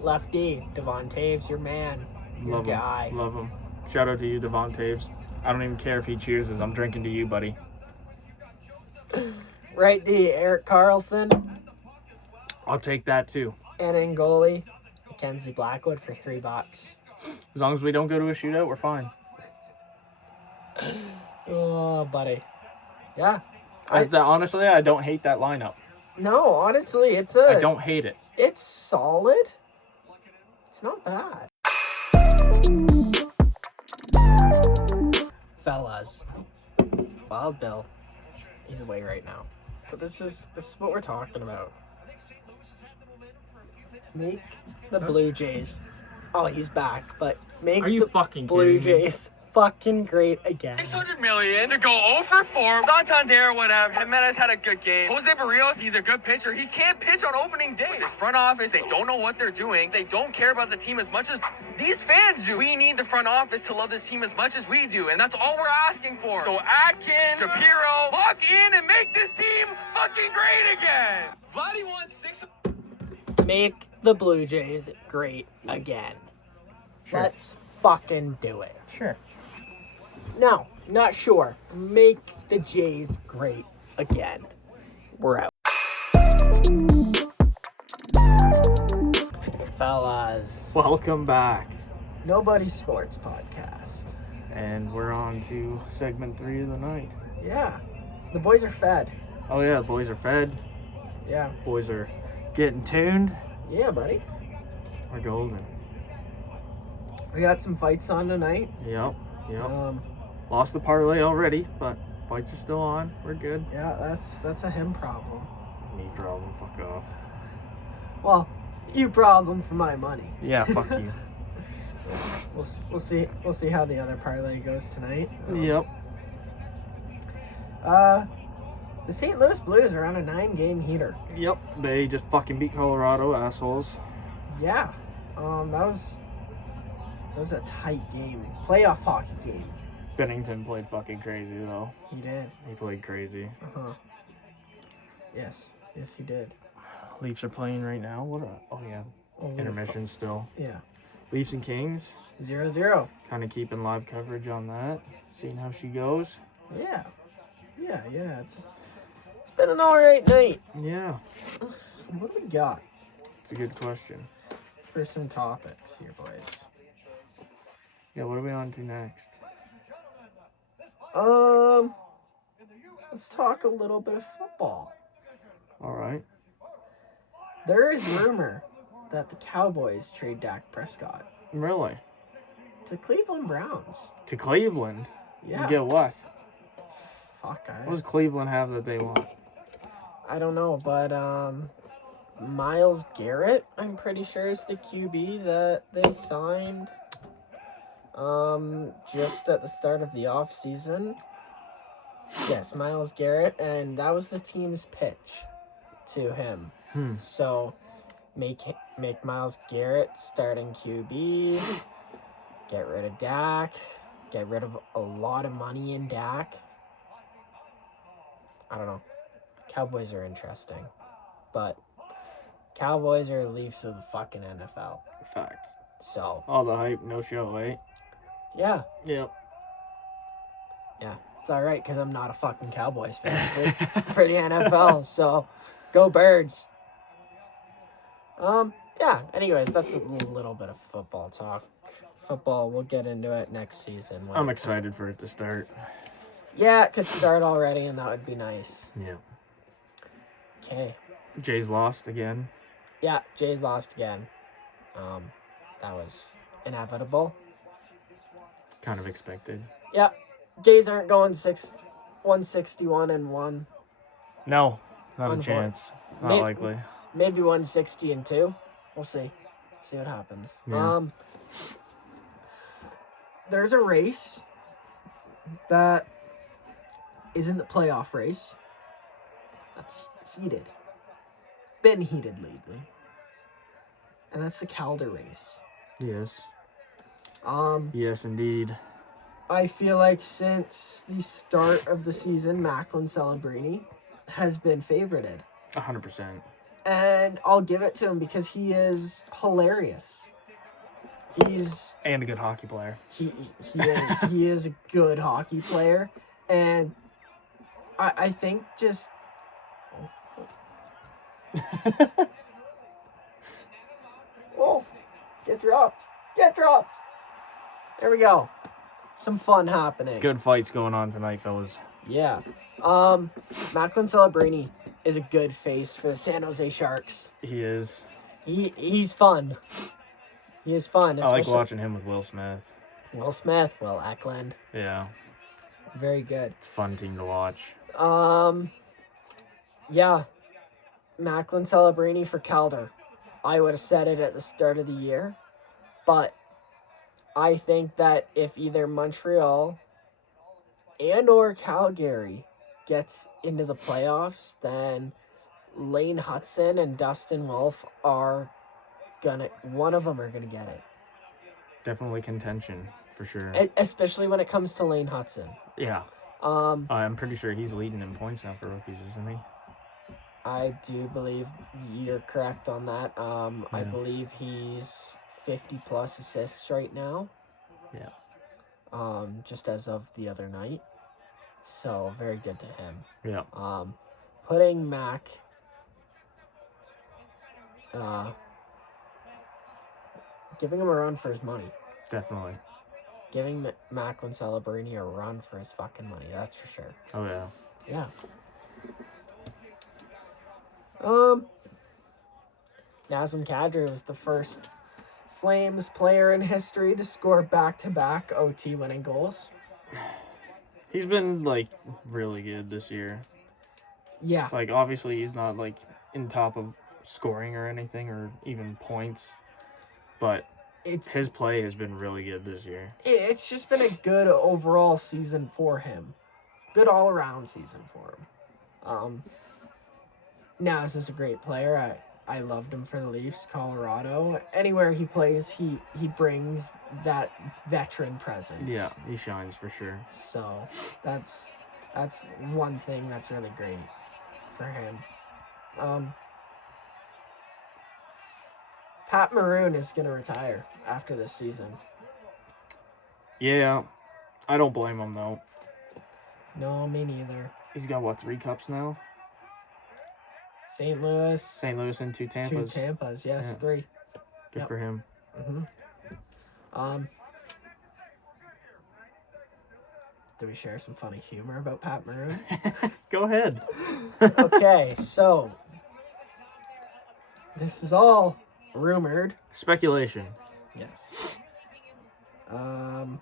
Lefty, Devon Taves, your man. Your Love guy. him. Love him. Shout out to you, Devon Taves. I don't even care if he chooses. I'm drinking to you, buddy. Right D, Eric Carlson. I'll take that, too. And in goalie, Mackenzie Blackwood for $3. As long as we don't go to a shootout, we're fine. Oh, buddy. Yeah. Honestly, I don't hate that lineup. No, honestly, I don't hate it. It's solid. It's not bad. Fellas. Wild Bill. He's away right now. But this is what we're talking about. Make the Blue Jays. Oh, he's back, but make Are you fucking Blue kidding me? Jays fucking great again. $600 million to go 0 for 4. Santander, whatever. Jimenez had a good game. Jose Barrios, he's a good pitcher. He can't pitch on opening day. This front office, they don't know what they're doing. They don't care about the team as much as these fans do. We need the front office to love this team as much as we do, and that's all we're asking for. So Atkins, Shapiro, lock in and make this team fucking great again. Vladdy wants 6. Make the Blue Jays great again. Sure. Let's fucking do it. Sure. No, not sure. Make the Jays great again. We're out. Fellas. Welcome back. Nobody's Sports Podcast. And we're on to segment 3 of the night. Yeah. The boys are fed. Oh, yeah, the boys are fed. Yeah. Boys are getting tuned. Yeah, buddy. We're golden. We got some fights on tonight. Yep. Lost the parlay already, but fights are still on. We're good. Yeah, that's a him problem. Me problem. Fuck off. Well, you problem for my money. Yeah, fuck you. We'll see how the other parlay goes tonight. Yep. The St. Louis Blues are on a 9-game heater. Yep. They just fucking beat Colorado, assholes. Yeah. That was a tight game. Playoff hockey game. Bennington played fucking crazy, though. He did. He played crazy. Uh-huh. Yes, he did. Leafs are playing right now. Intermission still. Yeah. Leafs and Kings. 0-0. Kind of keeping live coverage on that. Seeing how she goes. Yeah. It's been an alright night. Yeah. What do we got It's a good question. for some topics here, boys? Yeah, what are we on to next? Let's talk a little bit of football. All right. There is rumor that the Cowboys trade Dak Prescott Really? to Cleveland Browns. To Cleveland? Yeah. You get what? Fuck, What does Cleveland have that they want? I don't know, but Myles Garrett, I'm pretty sure, is the QB that they signed just at the start of the off season. Yes, Myles Garrett, and that was the team's pitch to him. So make Myles Garrett starting QB, get rid of Dak, get rid of a lot of money in Dak. I don't know. Cowboys are interesting, but Cowboys are the Leafs of the fucking NFL. Facts. So All the hype, no show, eh? yeah, Yep. it's all right because I'm not a fucking Cowboys fan for the NFL. So go Birds. Yeah. Anyways, that's a little bit of football talk. Football, we'll get into it next season. I'm excited for it to start. Yeah, it could start already, and that would be nice. Yeah. Okay. Jay's lost again. Yeah, Jays lost again. That was inevitable. Kind of expected. Yeah, Jays aren't going 161-1. No, not a Unfor- chance. Not May- likely. Maybe 160-2. We'll see. See what happens. Yeah. There's a race that is in the playoff race. That's heated. Been heated lately. And that's the Calder race. Yes. Yes, indeed. I feel like since the start of the season, Macklin Celebrini has been favorited. 100%. And I'll give it to him because he is hilarious. And a good hockey player. He is a good hockey player. And I think just... Oh, get dropped. There we go. Some fun happening. Good fights going on tonight, fellas. Yeah. Macklin Celebrini is a good face for the San Jose Sharks. He is. He's fun. He is fun. I like watching him with Will Smith. Will Eklund. Yeah. Very good. It's a fun team to watch. Yeah. Macklin Celebrini for Calder. I would have said it at the start of the year, but I think that if either Montreal and or Calgary gets into the playoffs, then Lane Hudson and Dustin Wolf one of them are gonna get it. Definitely contention, for sure. Especially when it comes to Lane Hudson. Yeah. I'm pretty sure he's leading in points now for rookies, isn't he? I do believe you're correct on that. Yeah. I believe he's 50-plus assists right now. Yeah. Just as of the other night. So, very good to him. Yeah. Putting Mac... giving him a run for his money. Definitely. Giving Macklin Celebrini a run for his fucking money, that's for sure. Oh, yeah. Yeah. Nazem Kadri was the first Flames player in history to score back-to-back OT winning goals. He's been, really good this year. Yeah. Obviously he's not, in top of scoring or anything or even points. But his play has been really good this year. It's just been a good overall season for him. Good all-around season for him. Naz is a great player. I loved him for the Leafs, Colorado. Anywhere he plays, he brings that veteran presence. Yeah, he shines for sure. So that's one thing that's really great for him. Pat Maroon is going to retire after this season. Yeah, I don't blame him, though. No, me neither. He's got, 3 cups now? St. Louis and 2 Tampas. 2 Tampas, yes, Yeah. 3. Good for him. Do we share some funny humor about Pat Maroon? Go ahead. Okay, so this is all rumored. Speculation. Yes. Fuck,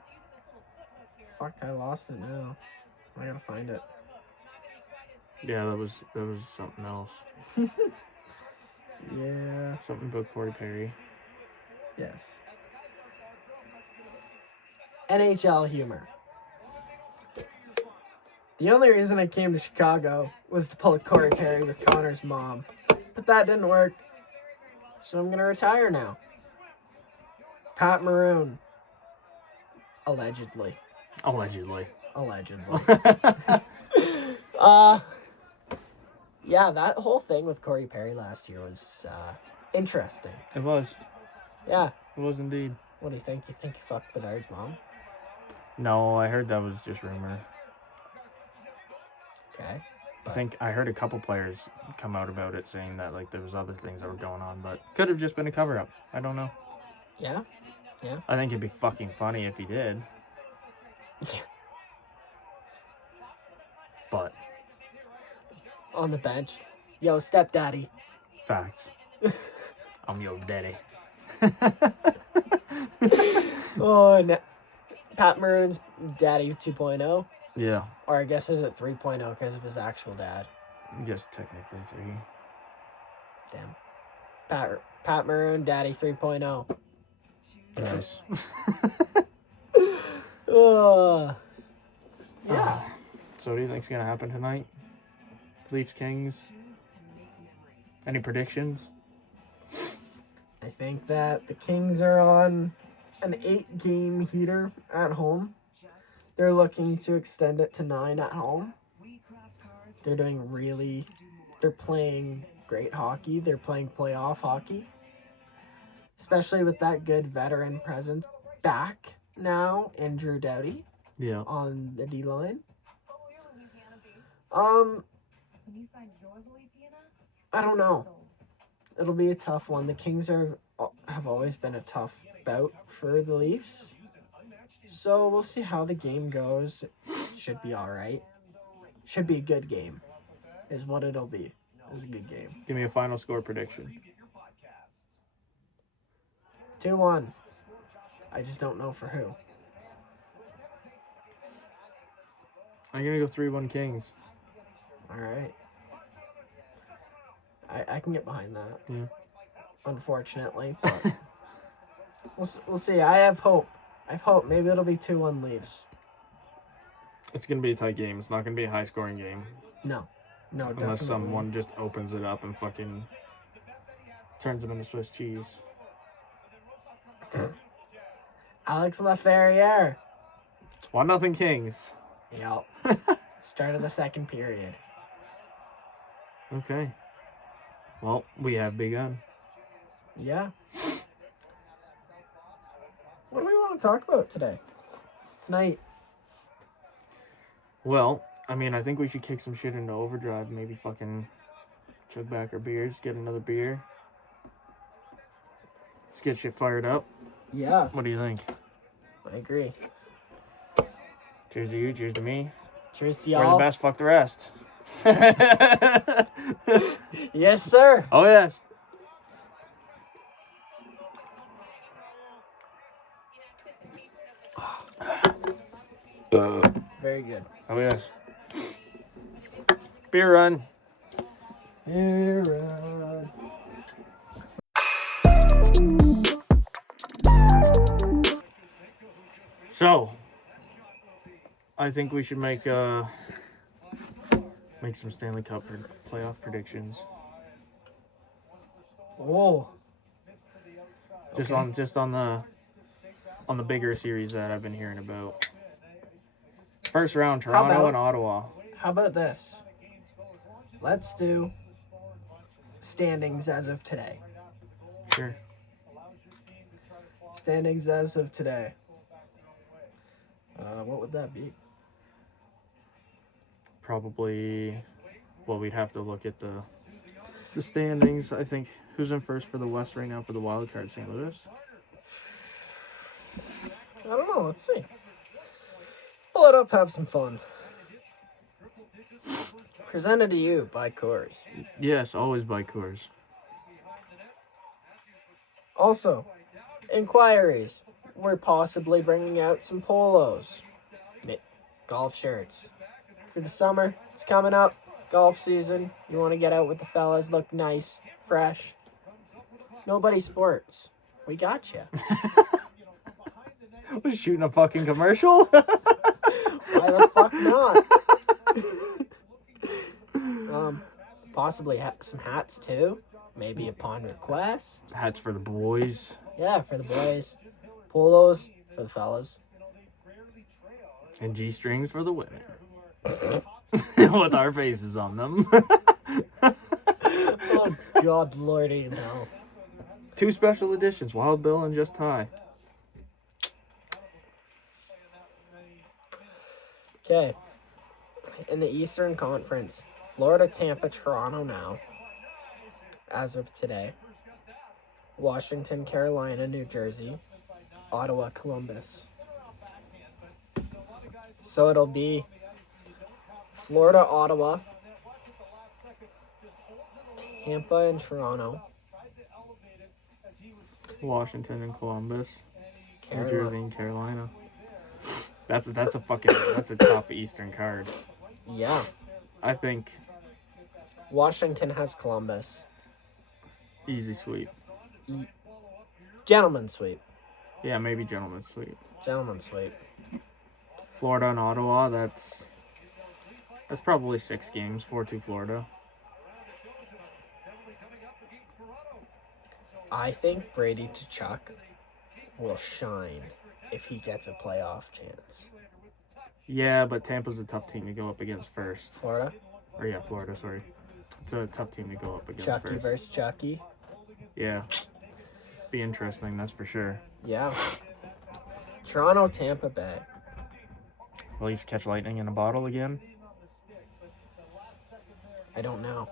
I lost it now. I gotta find it. Yeah, that was something else. Yeah. Something about Corey Perry. Yes. NHL humor. The only reason I came to Chicago was to pull a Corey Perry with Connor's mom. But that didn't work. So I'm gonna retire now. Pat Maroon. Allegedly. Yeah, that whole thing with Corey Perry last year was interesting. It was. Yeah. It was indeed. What do you think? You think he fucked Bedard's mom? No, I heard that was just rumor. Okay. I think I heard a couple players come out about it saying that there was other things that were going on, but could have just been a cover-up. I don't know. Yeah? Yeah. I think it'd be fucking funny if he did. Yeah. But On the bench. Yo, stepdaddy. facts. I'm your daddy. Pat Maroon's daddy 2.0. Yeah. Or I guess is it 3.0 because of his actual dad. Just technically 3. Damn. Pat Maroon, daddy 3.0. Nice. Yeah. So what do you think's going to happen tonight? Leafs, Kings? Any predictions? I think that the Kings are on an 8-game heater at home. They're looking to extend it to 9 at home. They're playing great hockey. They're playing playoff hockey. Especially with that good veteran presence back now in Drew Doughty on the D-line. I don't know. It'll be a tough one. The Kings have always been a tough bout for the Leafs. So we'll see how the game goes. Should be all right. Should be a good game is what it'll be. It's a good game. Give me a final score prediction. 2-1. I just don't know for who. I'm going to go 3-1 Kings. All right. I can get behind that. Yeah. Unfortunately, but we'll see. I have hope. Maybe it'll be 2-1 Leafs. It's going to be a tight game. It's not going to be a high-scoring game. No, definitely. Unless someone just opens it up and fucking turns them into Swiss cheese. Alex Laferriere. 1-0 Kings. Yep. Start of the second period. Okay. Well, we have begun. Yeah. What do we want to talk about tonight? Well, I mean, I think we should kick some shit into overdrive. Maybe fucking chug back our beers, get another beer. Let's get shit fired up. Yeah. What do you think? I agree. Cheers to you, cheers to me. Cheers to y'all. We're the best, fuck the rest. Yes, sir. Oh, yes. Very good. Oh, yes. Beer run. Beer run. So, I think we should make some Stanley Cup playoff predictions. Whoa. Just on the bigger series that I've been hearing about. First round, Toronto and Ottawa. How about this? Let's do standings as of today. Sure. Standings as of today. What would that be? Probably, well, we'd have to look at the standings. I think, who's in first for the West right now for the wild card? St. Louis? I don't know. Let's see. Pull it up, have some fun. Presented to you by Coors. Yes, always by Coors. Also, inquiries. We're possibly bringing out some polos. Golf shirts. For the summer, it's coming up. Golf season. You want to get out with the fellas, look nice, fresh. Nobody sports. We got you. Was shooting a fucking commercial? Why the fuck not? Possibly some hats too. Maybe upon request. Hats for the boys. Yeah, for the boys. Polos for the fellas. And G-strings for the women. With our faces on them. Oh, God, lordy, no. 2 special editions, Wild Bill and Just High. Okay. In the Eastern Conference, Florida, Tampa, Toronto now, as of today. Washington, Carolina, New Jersey, Ottawa, Columbus. So it'll be Florida, Ottawa, Tampa, and Toronto. Washington and Columbus. Carolina. New Jersey and Carolina. That's a tough Eastern card. Yeah. I think Washington has Columbus. easy sweep. Gentleman sweep. Yeah, maybe gentleman's sweep. Gentleman sweep. Florida and Ottawa, that's That's probably 6 games, 4-2 Florida. I think Brady Tkachuk will shine if he gets a playoff chance. Yeah, but Tampa's a tough team to go up against first. Florida? Or yeah, Florida, sorry. It's a tough team to go up against Chucky first. versus Chucky? Yeah. Be interesting, that's for sure. Yeah. Toronto, Tampa Bay. Leafs catch lightning in a bottle again? I don't know.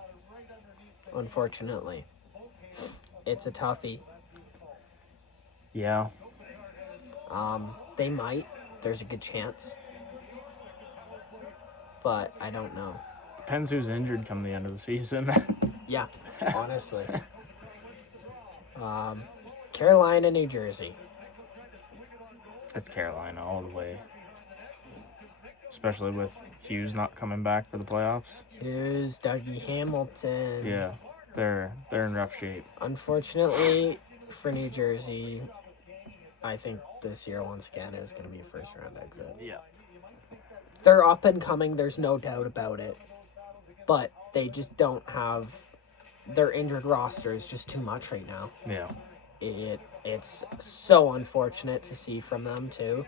Unfortunately. It's a toughie. Yeah. They might. There's a good chance. But I don't know. Depends who's injured come the end of the season. Yeah, honestly. Carolina, New Jersey. It's Carolina all the way. Especially with Hughes not coming back for the playoffs. Hughes, Dougie Hamilton. Yeah, they're in rough shape. Unfortunately, for New Jersey, I think this year once again is going to be a first-round exit. Yeah. They're up and coming. There's no doubt about it. But they just don't have... Their injured roster is just too much right now. Yeah. It's so unfortunate to see from them, too,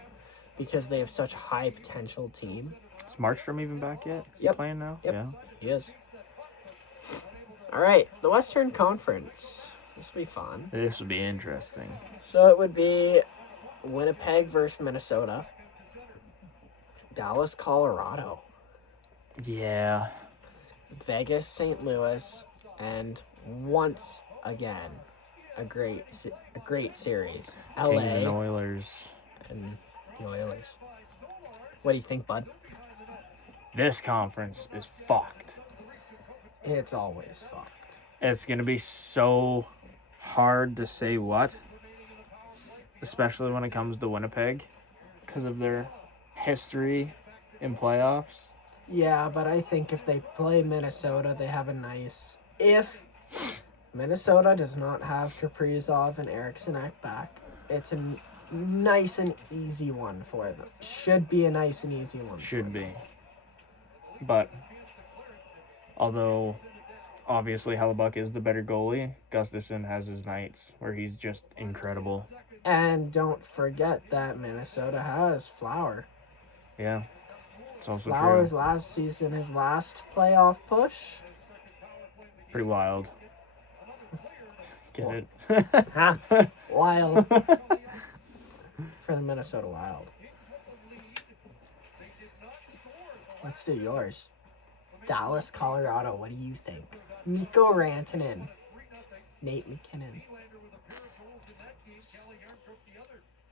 because they have such a high potential team. Is Markstrom even back yet? Is he Yep. playing now? Yep. Yeah. He is. All right, the Western Conference. This will be fun. This would be interesting. So it would be Winnipeg versus Minnesota. Dallas, Colorado. Yeah. Vegas, St. Louis, and once again, a great series. Kings and LA Oilers. and the Oilers. What do you think, bud? This conference is fucked. It's always fucked. It's going to be so hard to say what, especially when it comes to Winnipeg, because of their history in playoffs. Yeah, but I think if they play Minnesota, they have a nice... If Minnesota does not have Kaprizov and Eriksson back, it's a nice and easy one for them. Should be a nice and easy one. Should be. But, although, obviously Hellebuck is the better goalie, Gustafsson has his nights where he's just incredible. And don't forget that Minnesota has Flower. Yeah, it's also Flowers true. last season, his last playoff push. Pretty wild. Get Well, it? Huh? Wild. For the Minnesota Wild. Let's do yours. Dallas, Colorado. What do you think? Mikko Rantanen. Nate McKinnon.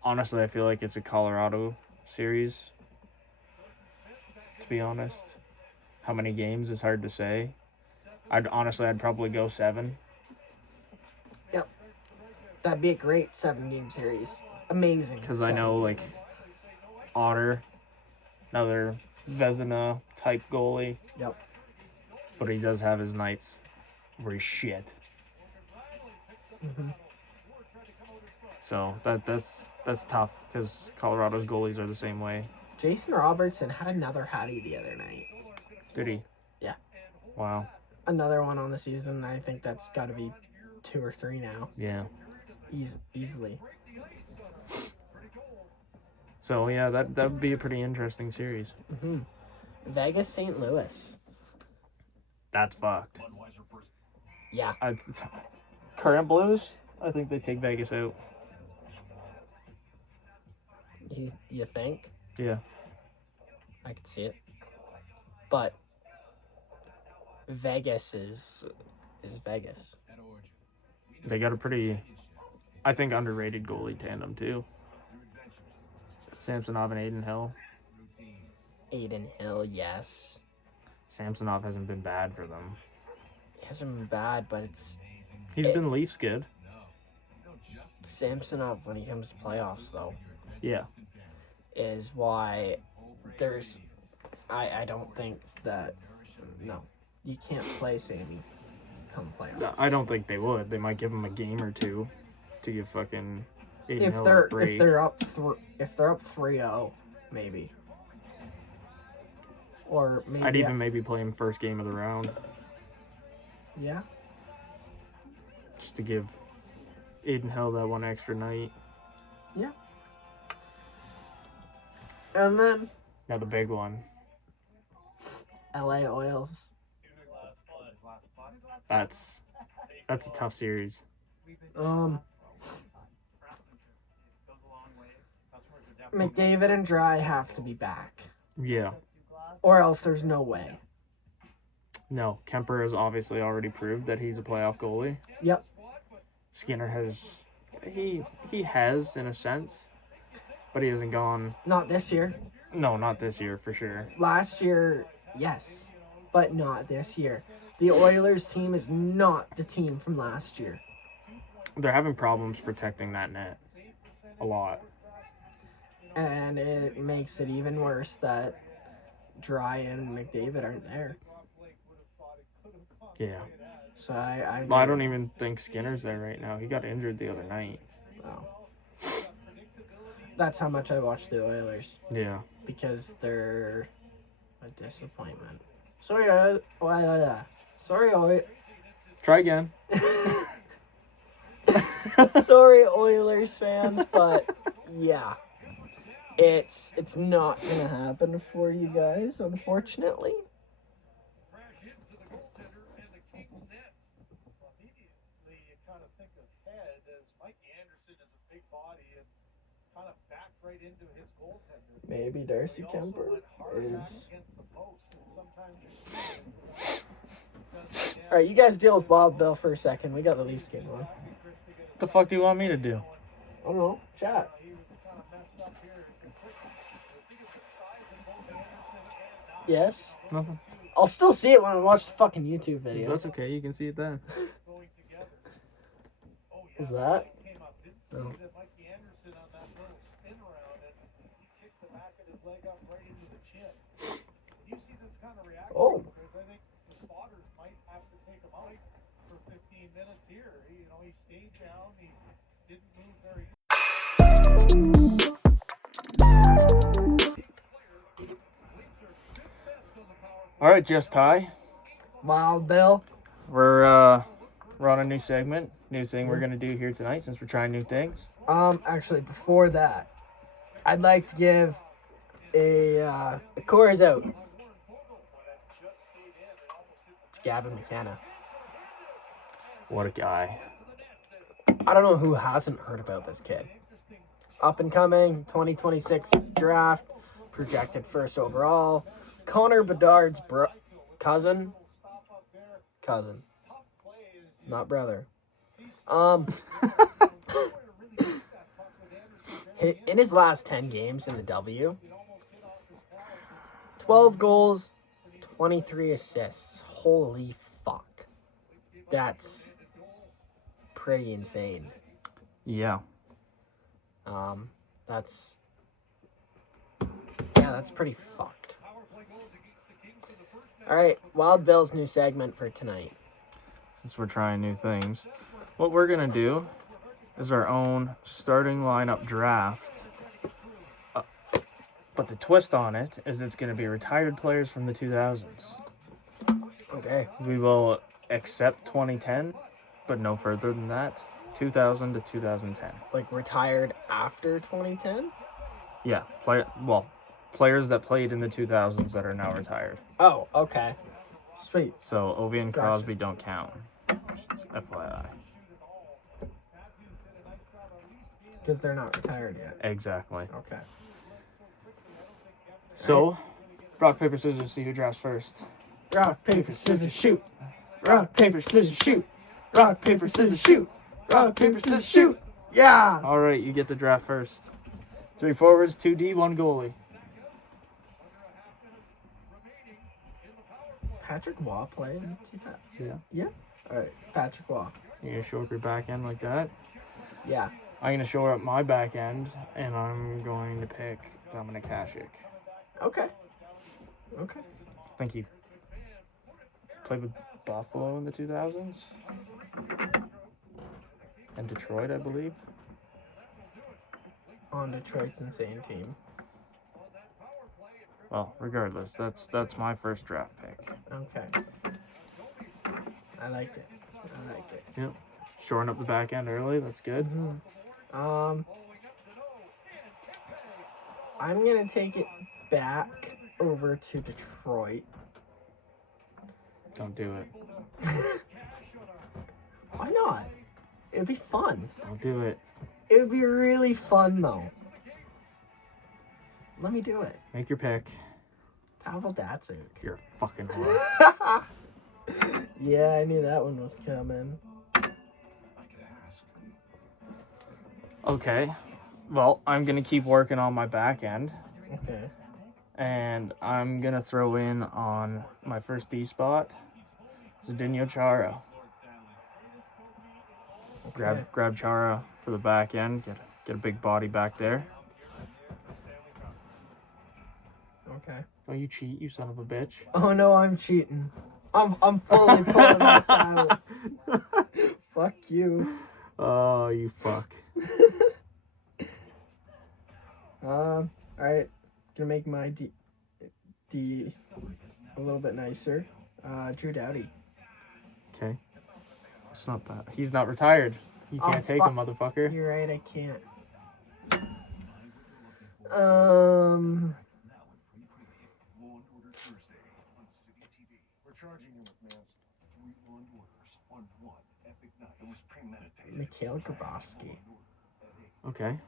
Honestly, I feel like it's a Colorado series. To be honest, how many games is hard to say. I'd probably go 7. Yep. That'd be a great 7-game series. Amazing. Because I know, 7-game. Otter, another Vezina type goalie, Yep. but he does have his nights where he's shit. Mm-hmm. So that's tough because Colorado's goalies are the same way. Jason Robertson had another hattie the other night. Did he? Yeah. Wow. Another one on the season. I think that's got to be 2 or 3 now. Yeah. Easily. So yeah, that would be a pretty interesting series. Mm-hmm. Vegas, St. Louis. That's fucked. Yeah. Current Blues, I think they take Vegas out. You think? Yeah. I could see it. But Vegas is Vegas. They got a pretty, I think, underrated goalie tandem too. Samsonov and Aiden Hill. Aiden Hill, yes. Samsonov hasn't been bad for them. It hasn't been bad, but He's been Leafs good. Samsonov when he comes to playoffs, though, Yeah. is why there's... I don't think that... No. You can't play Sammy come playoffs. I don't think they would. They might give him a game or two to give fucking Aiden Hill a break. If they're up 3-0, maybe. Or maybe I'd even maybe play him first game of the round yeah. just to give Aiden Hill that one extra night. Yeah. And then Now the big one. LA Oils. That's a tough series. McDavid and Dry have to be back. Yeah. Or else there's no way. No, Kemper has obviously already proved that he's a playoff goalie. Yep. Skinner has he has in a sense, but he hasn't gone. Not this year. No, not this year for sure. Last year, yes. But not this year. The Oilers team is not the team from last year. They're having problems protecting that net a lot. And it makes it even worse that Dry and McDavid aren't there. Yeah. So I don't even think Skinner's there right now. He got injured the other night. Oh. That's how much I watch the Oilers. Yeah. Because they're a disappointment. Sorry, Try again. Sorry, Oilers fans, but yeah, it's not gonna happen for you guys, unfortunately. Maybe Darcy Kemper is. All right, you guys deal with Wild Bill for a second. We got the Leafs game on. What the fuck do you want me to do? I don't know. Chat. Yes. Nothing. I'll still see it when I watch the fucking YouTube video. That's okay. You can see it then. Is that? No. Oh. All right, Just Ty. Wild Bill. We're on a new segment, new thing we're gonna do here tonight since we're trying new things. Actually, before that, I'd like to give a chorus out to Gavin McKenna. What a guy. I don't know who hasn't heard about this kid. Up and coming, 2026 draft, projected first overall. Connor Bedard's cousin, not brother. In his last 10 games in the W, 12 goals, 23 assists. Holy fuck. That's pretty insane. Yeah. That's pretty fucked. All right, Wild Bill's new segment for tonight. Since we're trying new things, what we're gonna do is our own starting lineup draft. But the twist on it is it's gonna be retired players from the 2000s. Okay. We will accept 2010, but no further than that. 2000 to 2010. Like retired after 2010? Yeah, players that played in the 2000s that are now retired. Oh, okay. Sweet. So Ovi and Gotcha. Crosby don't count. Just FYI. Because they're not retired yet. Exactly. Okay. So, rock, paper, scissors, see who drafts first. Rock, paper, scissors, shoot. Rock, paper, scissors, shoot. Rock, paper, scissors, shoot. Rock, paper, scissors, shoot. Yeah. All right, you get the draft first. 3 forwards, 2D, 1 goalie. Patrick Waugh played in 2000? Yeah. Yeah. All right. Patrick Waugh. You're going to shore up your back end like that. Yeah. I'm going to shore up my back end, and I'm going to pick Dominic Hasek. Okay. Okay. Thank you. Played with Buffalo in the 2000s. And Detroit, I believe. On Detroit's insane team. Well, regardless, that's my first draft pick. Okay. I like it. I like it. Yep. Shoring up the back end early. That's good. I'm gonna take it back over to Detroit. Don't do it. Why not? It'd be fun. Don't do it. It would be really fun though. Let me do it. Make your pick. Pavel Datsyuk. You're a fucking whore. Yeah, I knew that one was coming. Okay. Well, I'm going to keep working on my back end. Okay. And I'm going to throw in on my first D spot, Zdeno Chara. Okay. Grab Chara for the back end. Get a big body back there. Okay. Don't you cheat, you son of a bitch. Oh no, I'm cheating. I'm fully pulling this out. Fuck you. Oh, you fuck. Alright. Gonna make my D a little bit nicer. Drew Doughty. Okay. It's not bad. He's not retired. You can't take him, motherfucker. You're right, I can't. Mikhail Grabowski. Okay.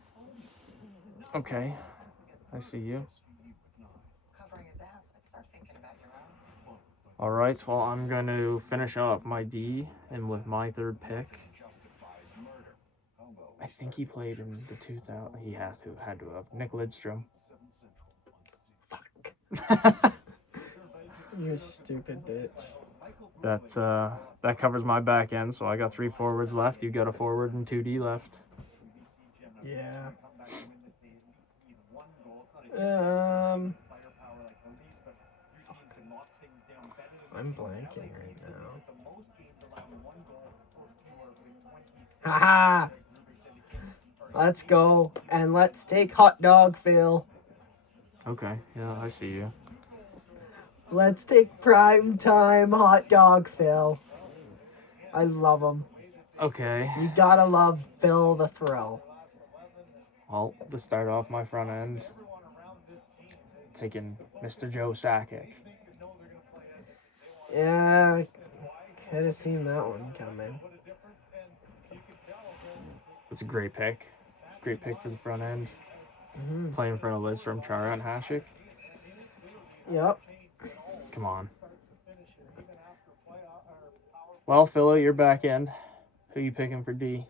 Okay. I see you. All right. Well, I'm going to finish off my D, and with my third pick, I think he played in the 2000. He had to have Nick Lidstrom. Fuck. You stupid bitch. That covers my back end. So I got 3 forwards left. You got a forward and 2 D left. Yeah. I'm blanking right now. Haha! Let's go. And let's take hot dog Phil. Okay. Yeah, I see you. Let's take prime time hot dog Phil. I love him. Okay. You gotta love Phil the Thrill. Well, to start off my front end, taking Mr. Joe Sakic. Yeah, could have seen that one coming. It's a great pick. Great pick for the front end. Mm-hmm. Playing in front of Lidstrom, Chara, and Hasek. Yep. Come on. Well, Philo, you're back end. Who you picking for D?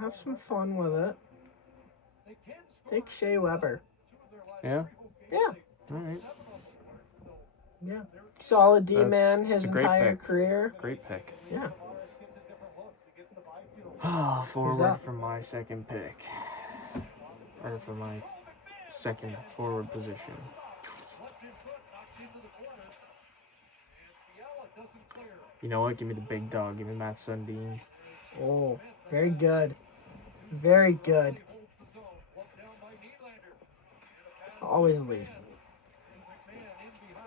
Have some fun with it. Take Shea Weber. Yeah? Yeah. All right. Yeah. Solid D-man That's his a great entire pick. career. Great pick. Yeah. Forward for my second pick. Or for my second forward position. You know what? Give me the big dog. Give me Matt Sundin. Oh, very good. Very good. Always a Leaf.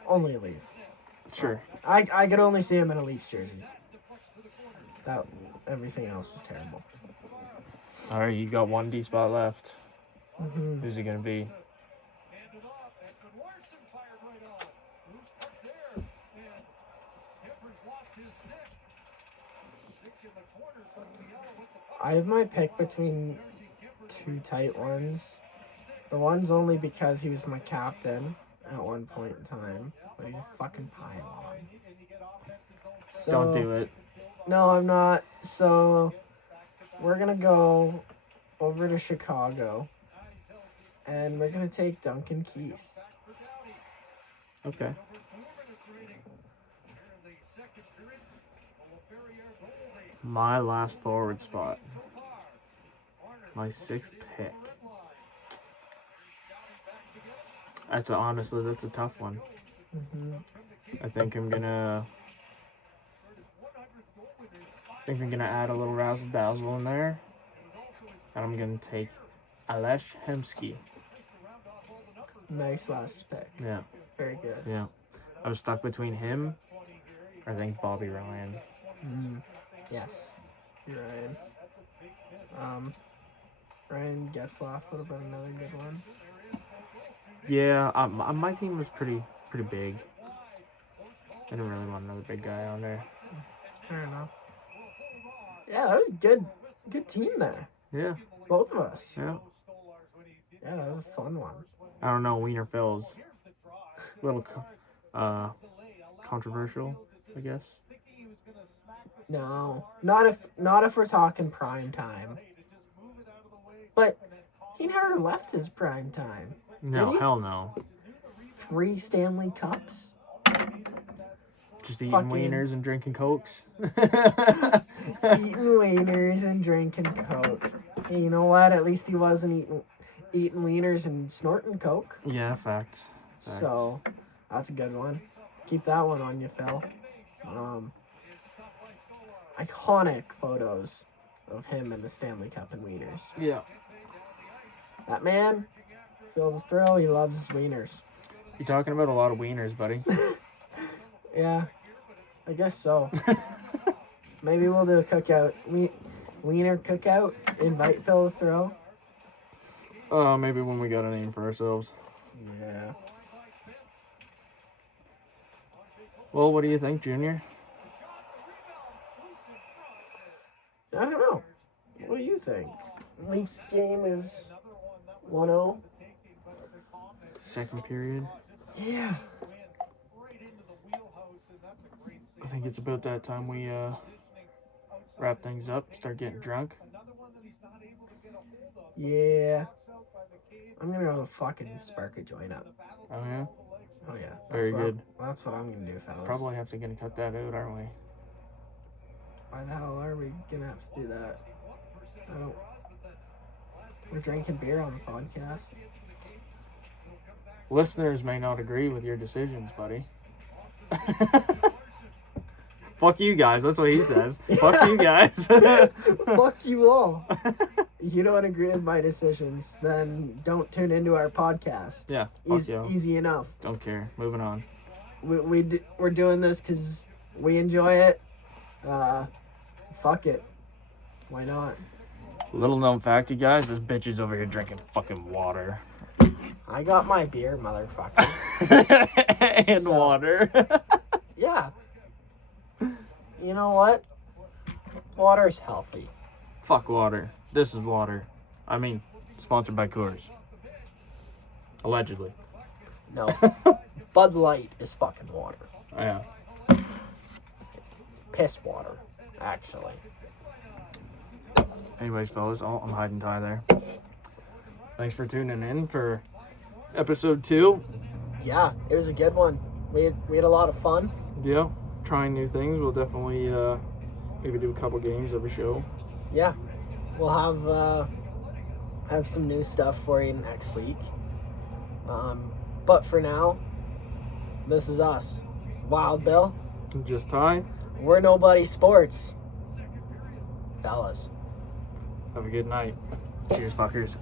Only a Leaf. Sure. I could only see him in a Leafs jersey. Everything else was terrible. All right, you got 1 D spot left. Mm-hmm. Who's it going to be? I have my pick between 2 tight ones. The one's only because he was my captain at one point in time, but he's a fucking pylon. So, Don't do it. No, I'm not. So we're gonna go over to Chicago, and we're gonna take Duncan Keith. Okay. My last forward spot. My 6th pick. Honestly, that's a tough one. Mm-hmm. I think I'm gonna add a little razzle dazzle in there. And I'm going to take Alesh Hemsky. Nice last pick. Yeah. Very good. Yeah. I was stuck between him or I think Bobby Ryan. Yes. You're right. Ryan Getzlaf would have been another good one. Yeah, my team was pretty big. I didn't really want another big guy on there. Fair enough. Yeah, that was a good team there. Yeah. Both of us. Yeah. Yeah, that was a fun one. I don't know, Wiener Phil's a little controversial, I guess. No, not if we're talking prime time. But he never left his prime time. No, Did he? hell no. 3 Stanley Cups. Just eating Fucking- wieners and drinking cokes. Eating wieners and drinking Coke. Hey, you know what? At least he wasn't eating wieners and snorting Coke. Yeah, facts. So, that's a good one. Keep that one on you, Phil. Iconic photos of him in the Stanley Cup and wieners. Yeah. That man, feel the thrill. He loves his wieners. You're talking about a lot of wieners, buddy. Yeah, I guess so. Maybe we'll do a cookout. Wiener cookout. Invite Phil to throw. Maybe when we got a name for ourselves. Yeah. Well, what do you think, Junior? I don't know. What do you think? Leafs game is 1-0. Second period. Yeah. I think it's about that time we wrap things up, start getting drunk. Yeah. I'm gonna go fucking spark a joint up. Oh, yeah? Oh yeah. Very good. That's what I'm gonna do, fellas. Probably have to gonna cut that out, aren't we? Why the hell are we gonna have to do that? I don't. We're drinking beer on the podcast. Listeners may not agree with your decisions, buddy. Fuck you guys, that's what he says. Fuck you guys. Fuck you all. You don't agree with my decisions, then don't tune into our podcast. Yeah, fuck you. Easy enough. Don't care. Moving on. We're doing this because we enjoy it. Fuck it. Why not? Little known fact, you guys, this bitch is over here drinking fucking water. I got my beer, motherfucker. And so, water. Yeah. You know what? Water's healthy. Fuck water. This is water. I mean, sponsored by Coors. Allegedly. No. Bud Light is fucking water. Oh, yeah. Piss water, actually. Anyways, fellas, I'm hiding Ty there. Thanks for tuning in for episode 2. Yeah, it was a good one. We had a lot of fun. Yeah, trying new things. We'll definitely maybe do a couple games of a show. Yeah, we'll have some new stuff for you next week. But for now, this is us, Wild Bill. Just Ty. We're Nobody Sports, fellas. Have a good night. Cheers, fuckers.